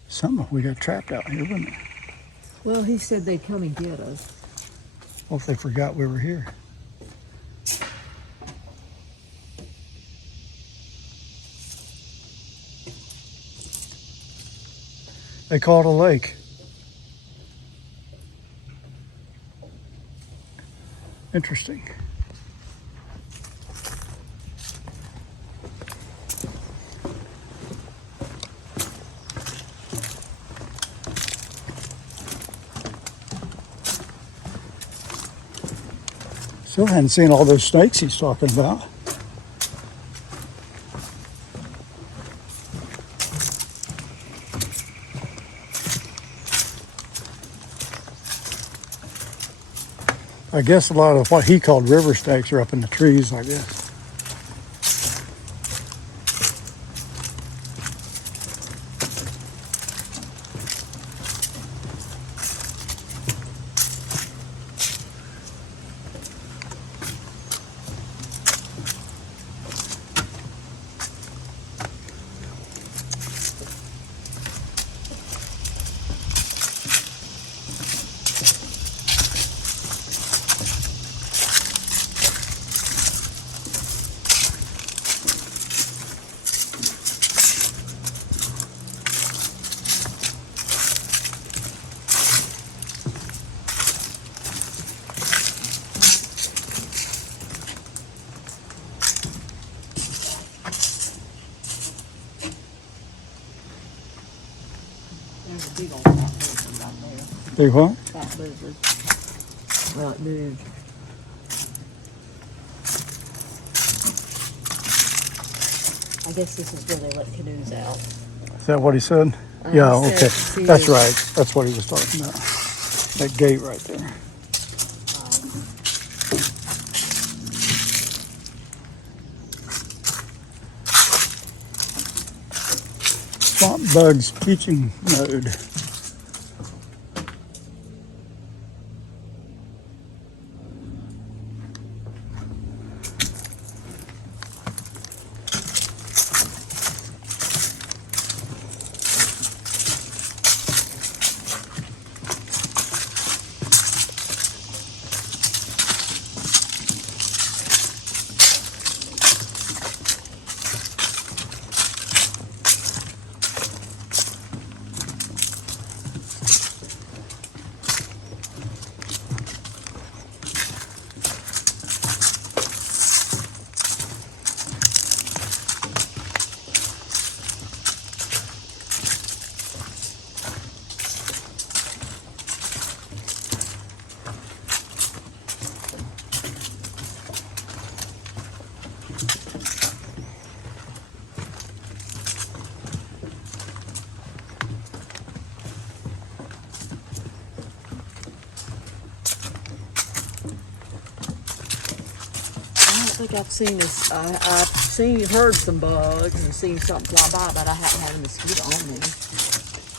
Something we got trapped out here, wasn't it? Well, he said they'd come and get us. Well, if they forgot we were here. They call it a lake. Interesting. Still hadn't seen all those snakes he's talking about. I guess a lot of what he called river snakes are up in the trees, I guess. There's a big old fat lizard right there. Big what? Fat lizard. Well, it moved. I guess this is where they let canoes out. Is that what he said? Yeah, He okay. said That's see- right. That's what he was talking about. That gate right there. Swamp bugs teaching mode. I think I've seen this. I've heard some bugs and seen something fly by, but I haven't had a mosquito on me.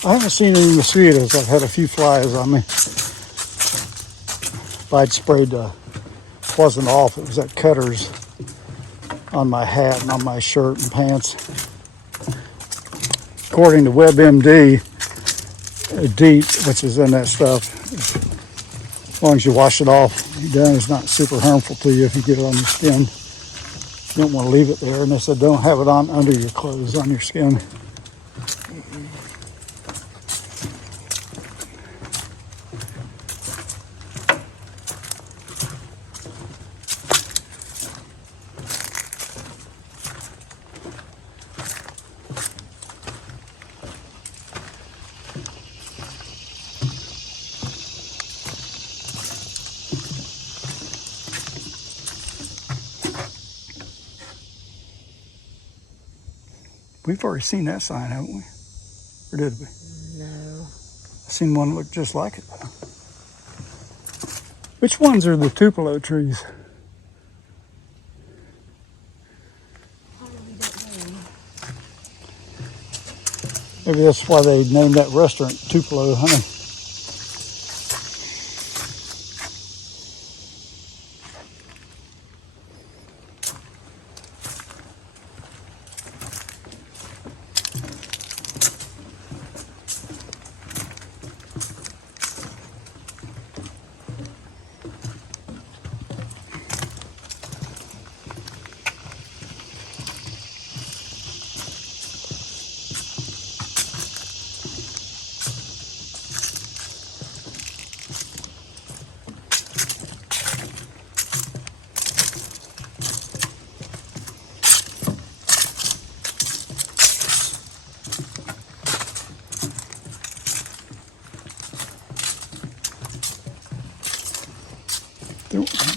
I haven't seen any mosquitoes. I've had a few flies on me. If I'd sprayed wasn't off, it was at Cutters on my hat and on my shirt and pants. According to WebMD, DEET, which is in that stuff, as long as you wash it off, you're done. It's not super harmful to you if you get it on your skin. You don't want to leave it there. And they said don't have it on under your clothes, on your skin. We've already seen that sign, haven't we? Or did we? No. I've seen one look just like it, though. Which ones are the Tupelo trees? Maybe that's why they named that restaurant Tupelo, huh?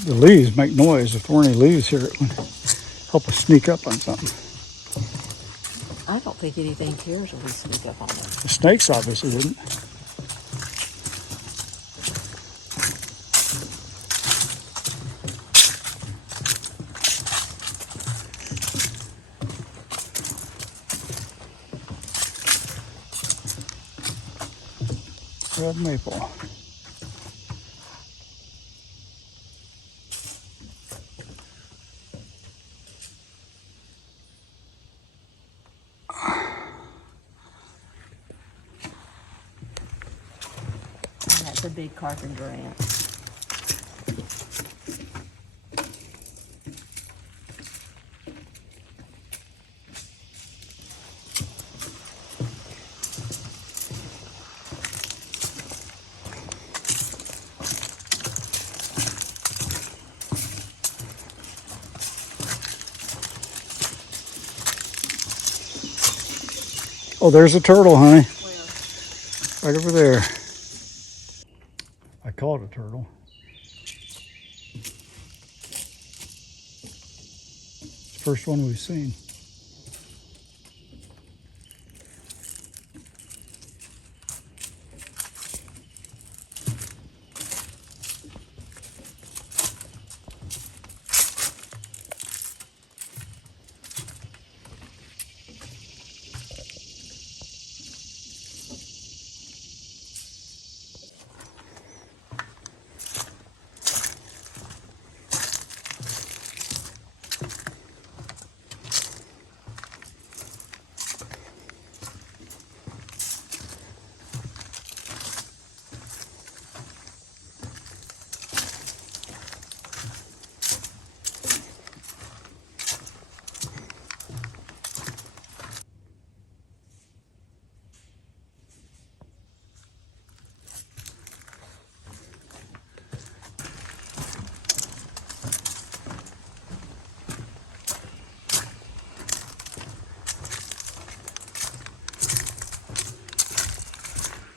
The leaves make noise. If there were any leaves here, it would help us sneak up on something. I don't think anything cares if we sneak up on it. The snakes obviously didn't. Red maple. That's a big carpenter ant. Oh, there's a turtle, honey. Where? Right over there. I caught a turtle. First one we've seen.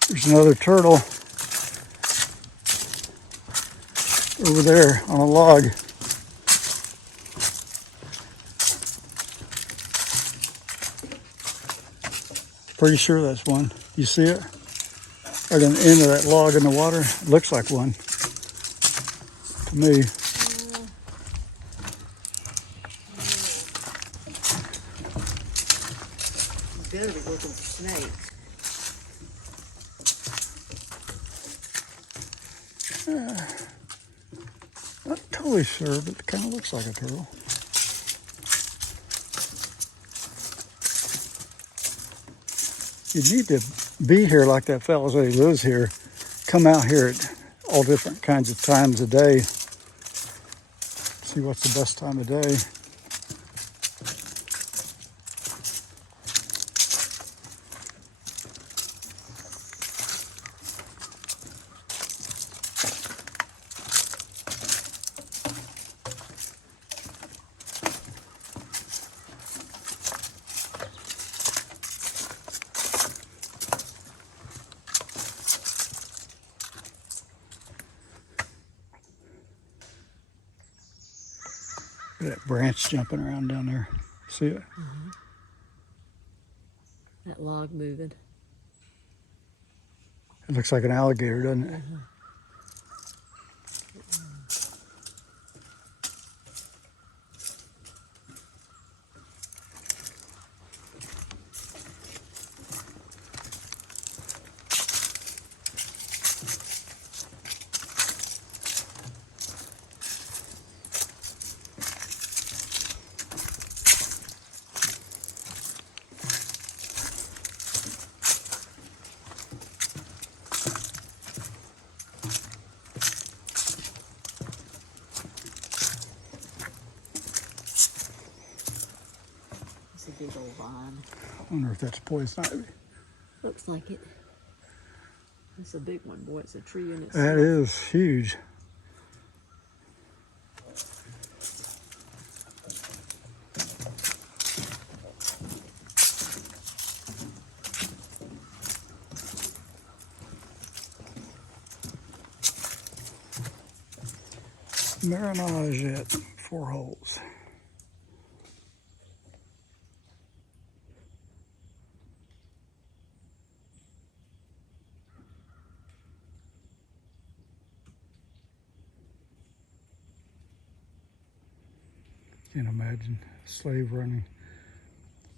There's another turtle over there on a log. Pretty sure that's one. You see it? Right on the end of that log in the water. It looks like one to me. Good at looking for snakes. Not totally sure, but it kind of looks like a turtle. You need to be here like that fellow said he lives here. Come out here at all different kinds of times of day. See what's the best time of day. Look at that branch jumping around down there. See it? Mm-hmm. That log moving. It looks like an alligator, doesn't it? Mm-hmm. It's a big old vine. I wonder if that's poison ivy. Looks like it. It's a big one, boy. It's a tree in itself. That is huge. Marinage at 4 holes. Can't imagine a slave running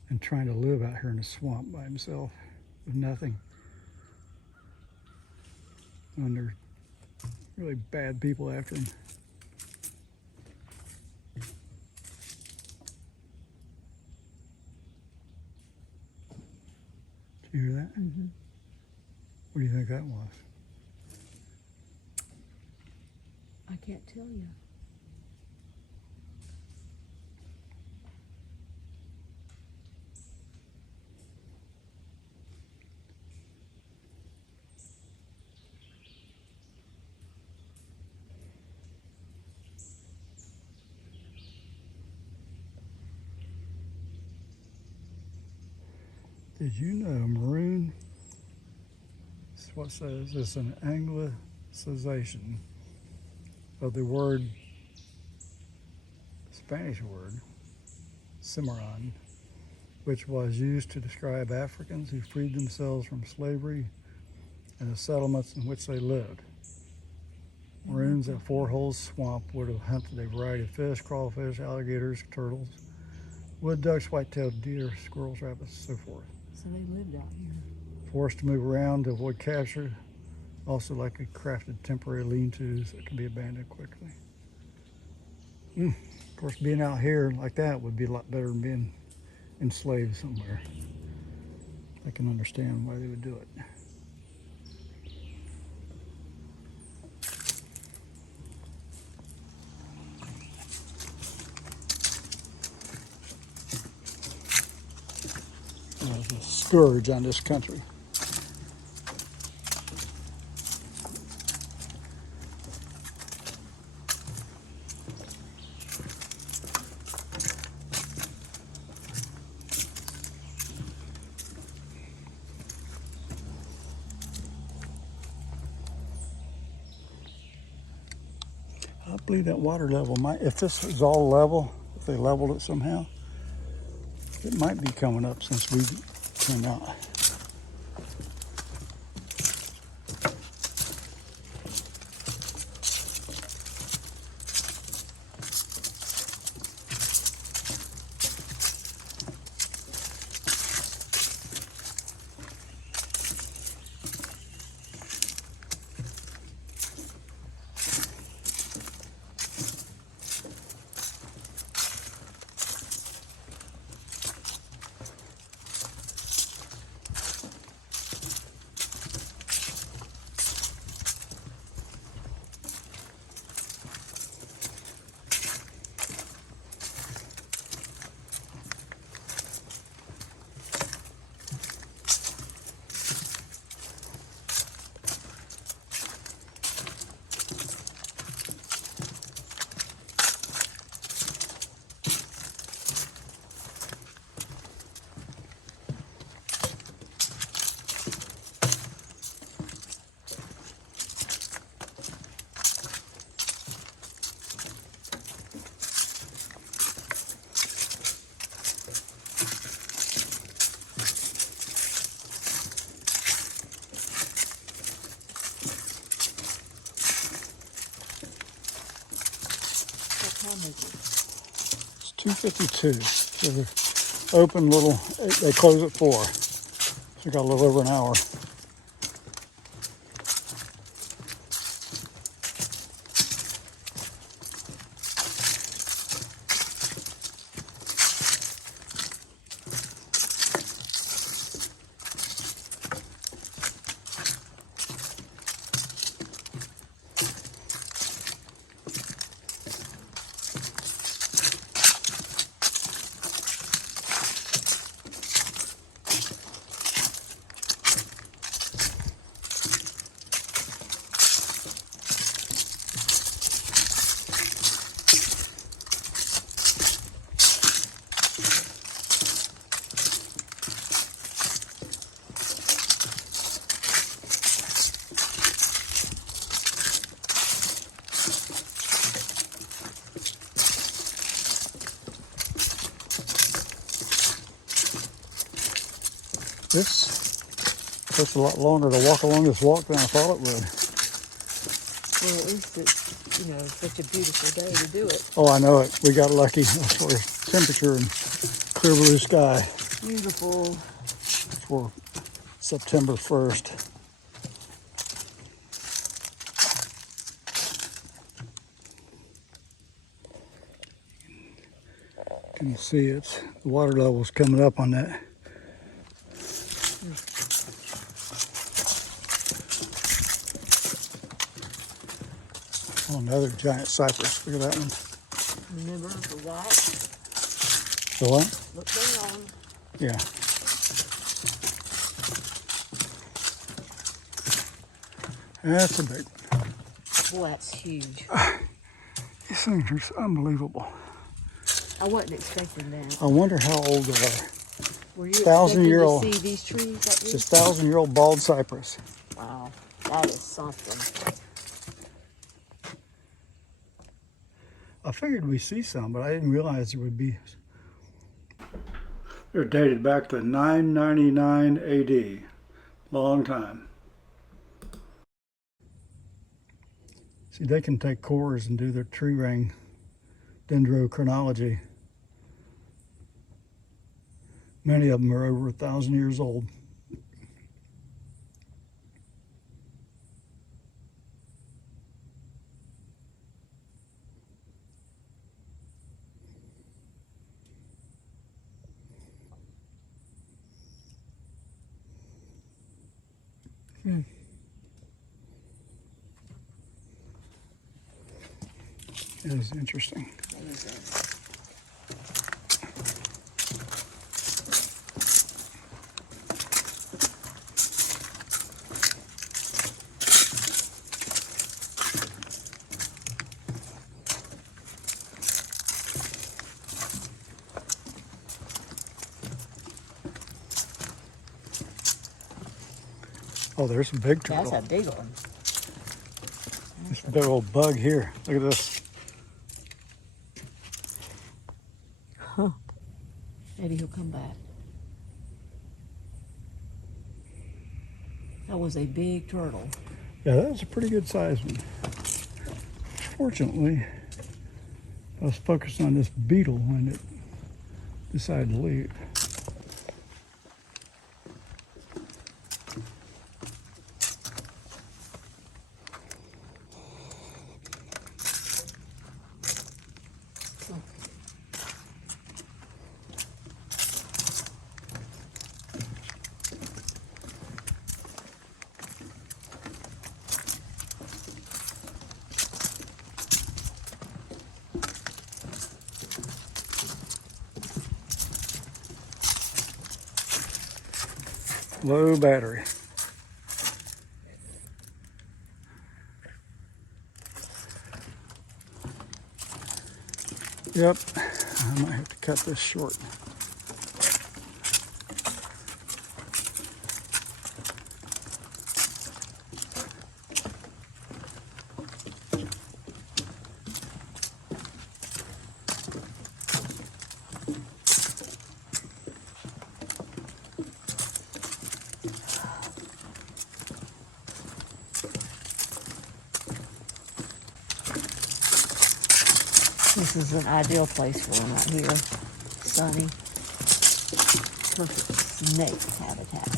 and trying to live out here in a swamp by himself with nothing. when there's really bad people after them. Did you hear that? Mm-hmm. What do you think that was? I can't tell you. Did you know maroon, this is what it says, it's an anglicization of the word, Spanish word, cimarron, which was used to describe Africans who freed themselves from slavery and the settlements in which they lived. Maroons at Four Holes Swamp would have hunted a variety of fish, crawfish, alligators, turtles, wood ducks, white-tailed deer, squirrels, rabbits, so forth. So they lived out here. Forced to move around to avoid capture, also likely crafted temporary lean-tos that could be abandoned quickly. Of course, being out here like that would be a lot better than being enslaved somewhere. I can understand why they would do it. There's a scourge on this country. I believe that water level might, if this is all level, if they leveled it somehow, it might be coming up since we came out. It's 2:52. So they're open little, they close at 4. So we got a little over an hour. This takes a lot longer to walk along this walk than I thought it would. Well, at least it's, you know, such a beautiful day to do it. Oh, I know it. We got lucky for temperature and clear blue sky Beautiful. for September 1st. can see it's the water level's coming up on that. Oh, another giant cypress. Look at that one. Remember the what? The what? Look down. Yeah. That's a big one. Boy, that's huge. These things are so unbelievable. I wasn't expecting that. I wonder how old they are. Were you 1,000-year-old. expecting to see these trees like It's this? a 1,000-year-old bald cypress. Wow, that is something. I figured we'd see some, but I didn't realize there would be. They're dated back to 999 AD. Long time. See, they can take cores and do their tree ring dendrochronology. Many of them are over 1,000 years old. It is interesting. Oh, there's a big turtle. That's a big one. This big old bug here. Look at this. Huh. Maybe he'll come back. That was a big turtle. Yeah, that was a pretty good sized one. Fortunately, I was focused on this beetle when it decided to leave. Low battery. Yep, I might have to cut this short. This is an ideal place for them right here. Sunny. Perfect snake habitat.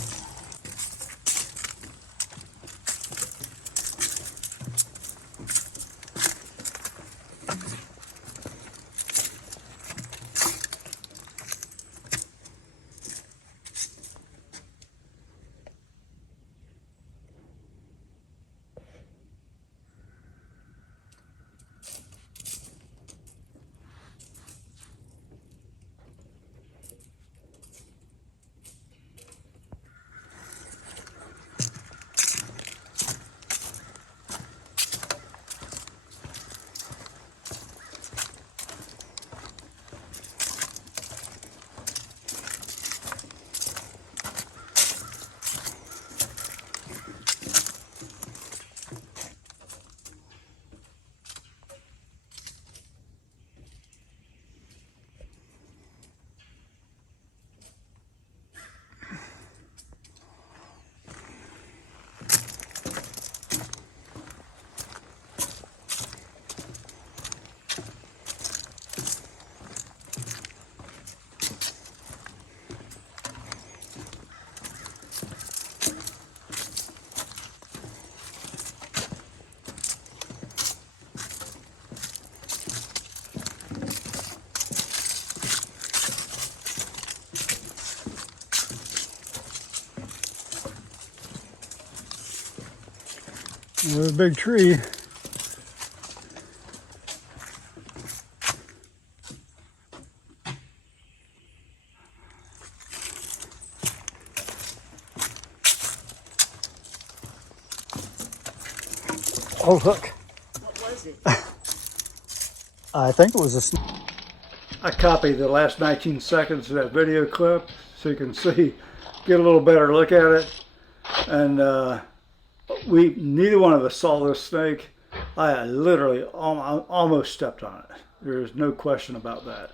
There's a big tree. Oh, look. What was it? I think it was a snake. I copied the last 19 seconds of that video clip so you can see, get a little better look at it. And neither one of us saw this snake. I literally almost stepped on it. There's no question about that.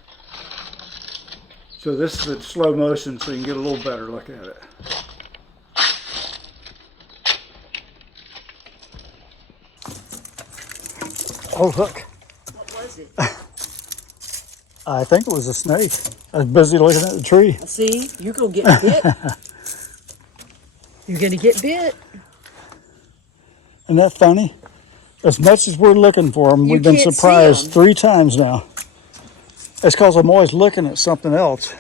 So this is in slow motion so you can get a little better look at it. Oh, look. What was it? I think it was a snake. I was busy looking at the tree. See, you're going to get bit. You're going to get bit. Isn't that funny? As much as we're looking for them, we've been surprised 3 times now. It's because I'm always looking at something else.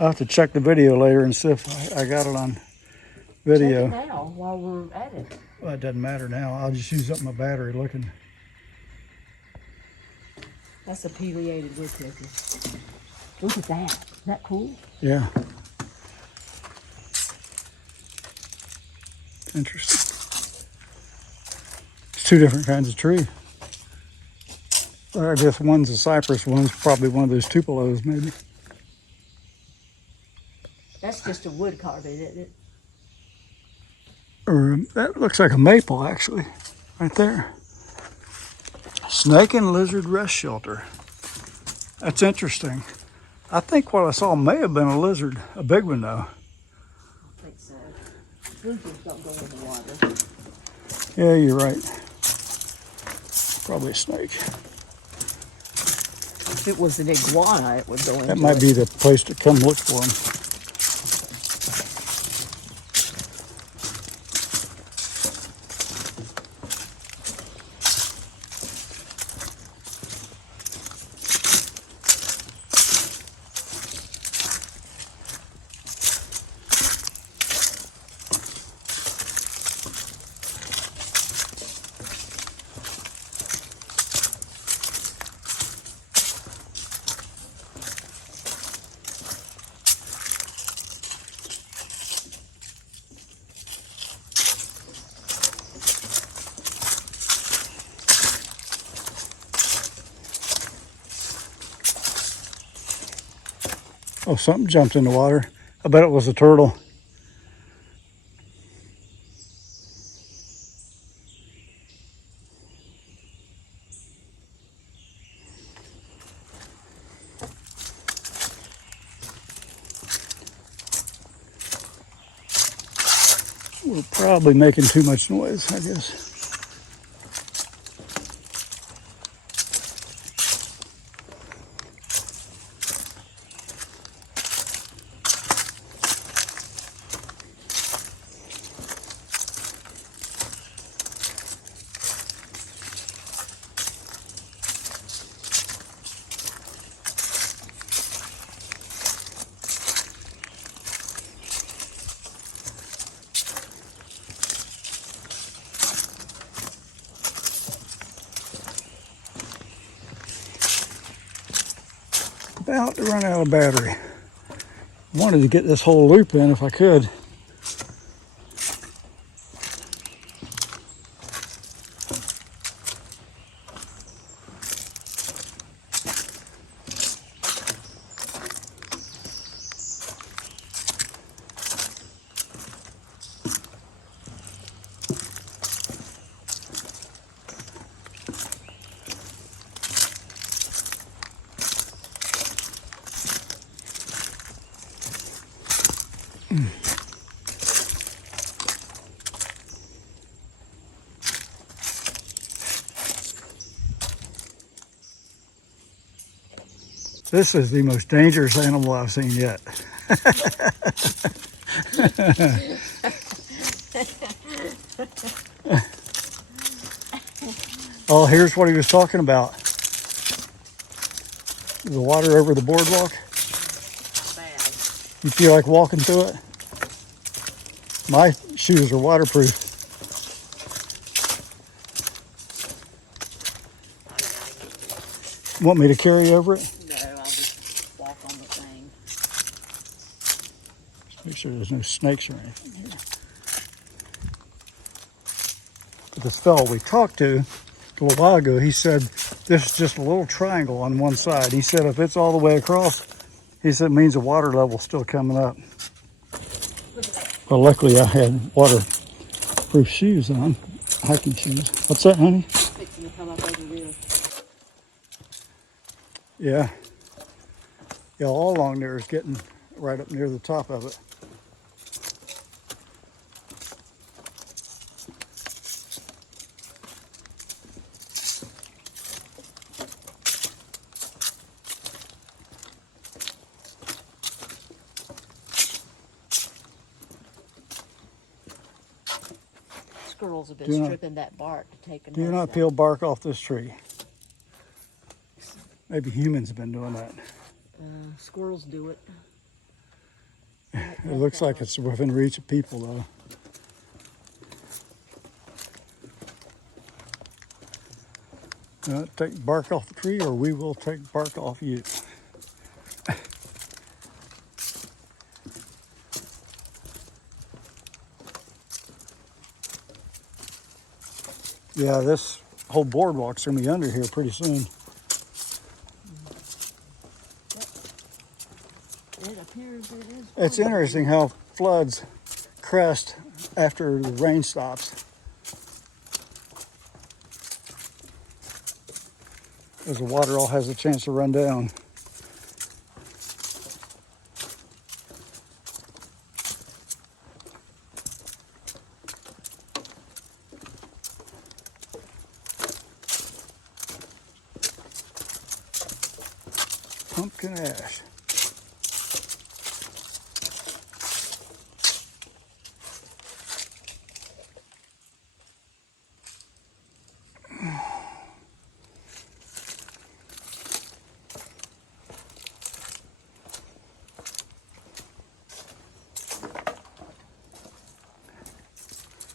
I'll have to check the video later and see if I got it on video. Check it now while we're at it. Well, it doesn't matter now. I'll just use up my battery looking. That's a pileated woodpecker. Look at that. Isn't that cool? Yeah. Interesting. It's 2 different kinds of tree. I guess one's a cypress, one's probably one of those tupelos, maybe. That's just a wood carving, isn't it? Or that looks like a maple, actually, right there. Snake and lizard rest shelter. That's interesting. I think what I saw may have been a lizard, a big one though. I think so. Lizards don't go in the water. Yeah, you're right. Probably a snake. If it was an iguana, it would go into it. That might be the place to come look for them. Oh, something jumped in the water. I bet it was a turtle. We're probably making too much noise, I guess. About to run out of battery. Wanted to get this whole loop in if I could. This is the most dangerous animal I've seen yet. Oh, here's what he was talking about. The water over the boardwalk. Bad. You feel like walking through it? My shoes are waterproof. Want me to carry over it? No, I'll just walk on the thing. Make sure there's no snakes or anything here. But this fellow we talked to a little while ago, he said there's just a little triangle on one side. He said if it's all the way across, he said it means the water level's still coming up. Well, luckily I had waterproof shoes on, hiking shoes. What's that, honey? Fixing to come up over here. Yeah. Yeah, all along there is getting right up near the top of it. Squirrels have Do been not- stripping that bark to take a Do nest not out. peel bark off this tree. Maybe humans have been doing that. Squirrels do it. It looks like it's within reach of people, though. Take bark off the tree, or we will take bark off you. Yeah, this whole boardwalk's gonna be under here pretty soon. It appears it is. It's interesting how floods crest after the rain stops. As the water all has a chance to run down. Pumpkin ash.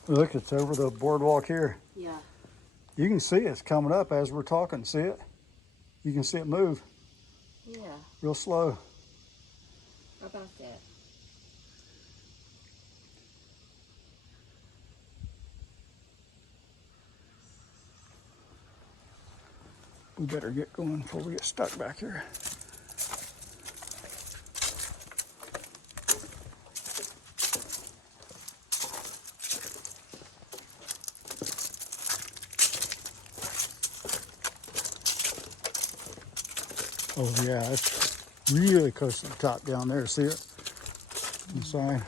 Look, it's over the boardwalk here. Yeah. You can see it's coming up as we're talking. See it? You can see it move Yeah. real slow. How about that? We better get going before we get stuck back here. Oh yeah, it's really close to the top down there. See it? On the side.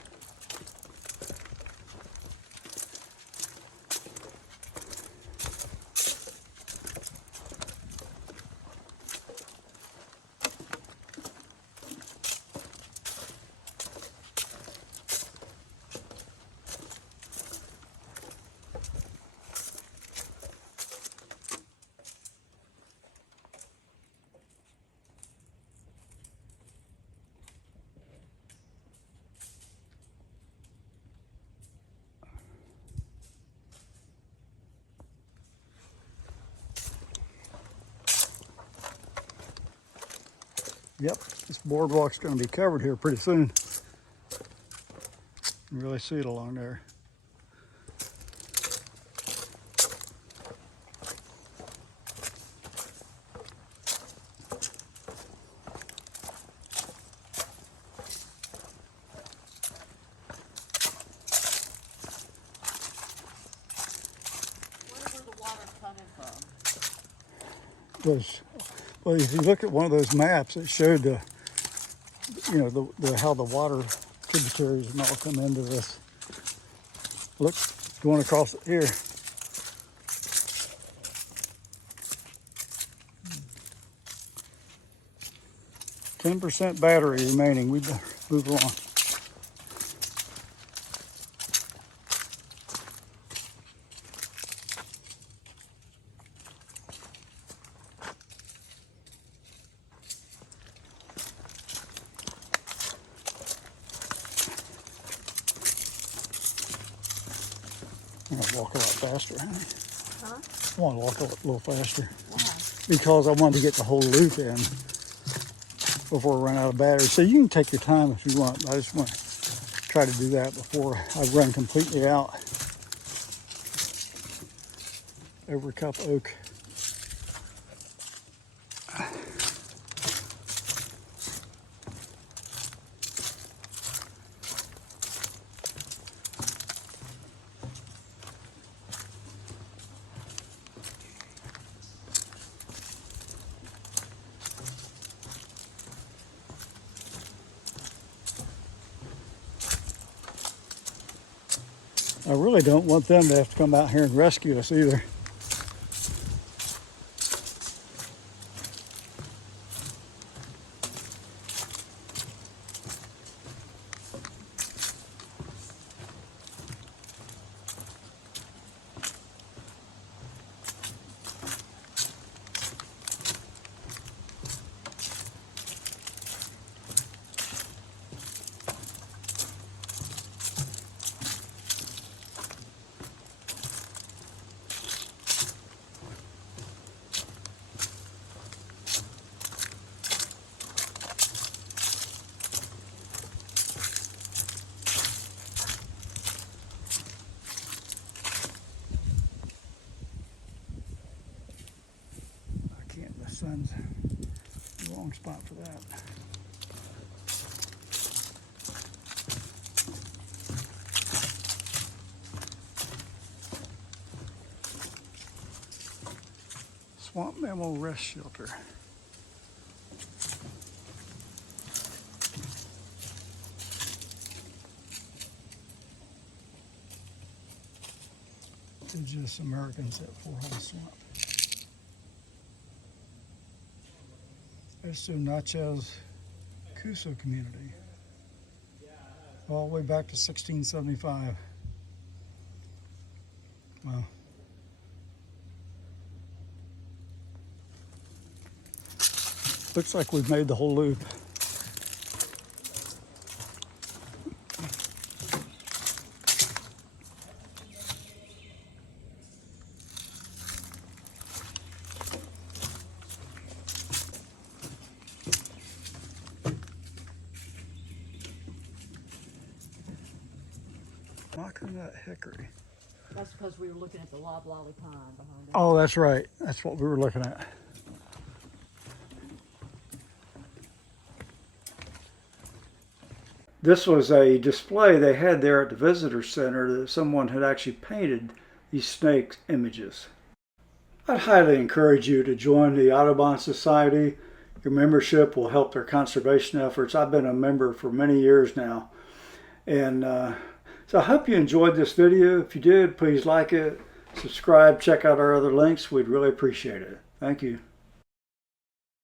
Yep, this boardwalk's going to be covered here pretty soon. You really see it along there. Where's the water coming from? Well, if you look at one of those maps, it showed the how the water tributaries and all come into this. Look, going across it here. 10% battery remaining. We better move along. I'm gonna walk a lot faster. Huh? I want to walk a little faster Why? because I wanted to get the whole loop in before I run out of battery. So you can take your time if you want. I just want to try to do that before I run completely out over Cup Oak. I really don't want them to have to come out here and rescue us either. The sun's the wrong spot for that. Swamp Mammal Rest Shelter. Indigenous Americans at Four Hole Swamp. Esto Natchez Coosa community, all the way back to 1675. Wow. Looks like we've made the whole loop. Mockernut hickory. That's because we were looking at the loblolly pine behind it. Oh, that's right. That's what we were looking at. This was a display they had there at the visitor center that someone had actually painted these snake images. I'd highly encourage you to join the Audubon Society. Your membership will help their conservation efforts. I've been a member for many years now. And so I hope you enjoyed this video. If you did, please like it, subscribe, check out our other links. We'd really appreciate it. Thank you.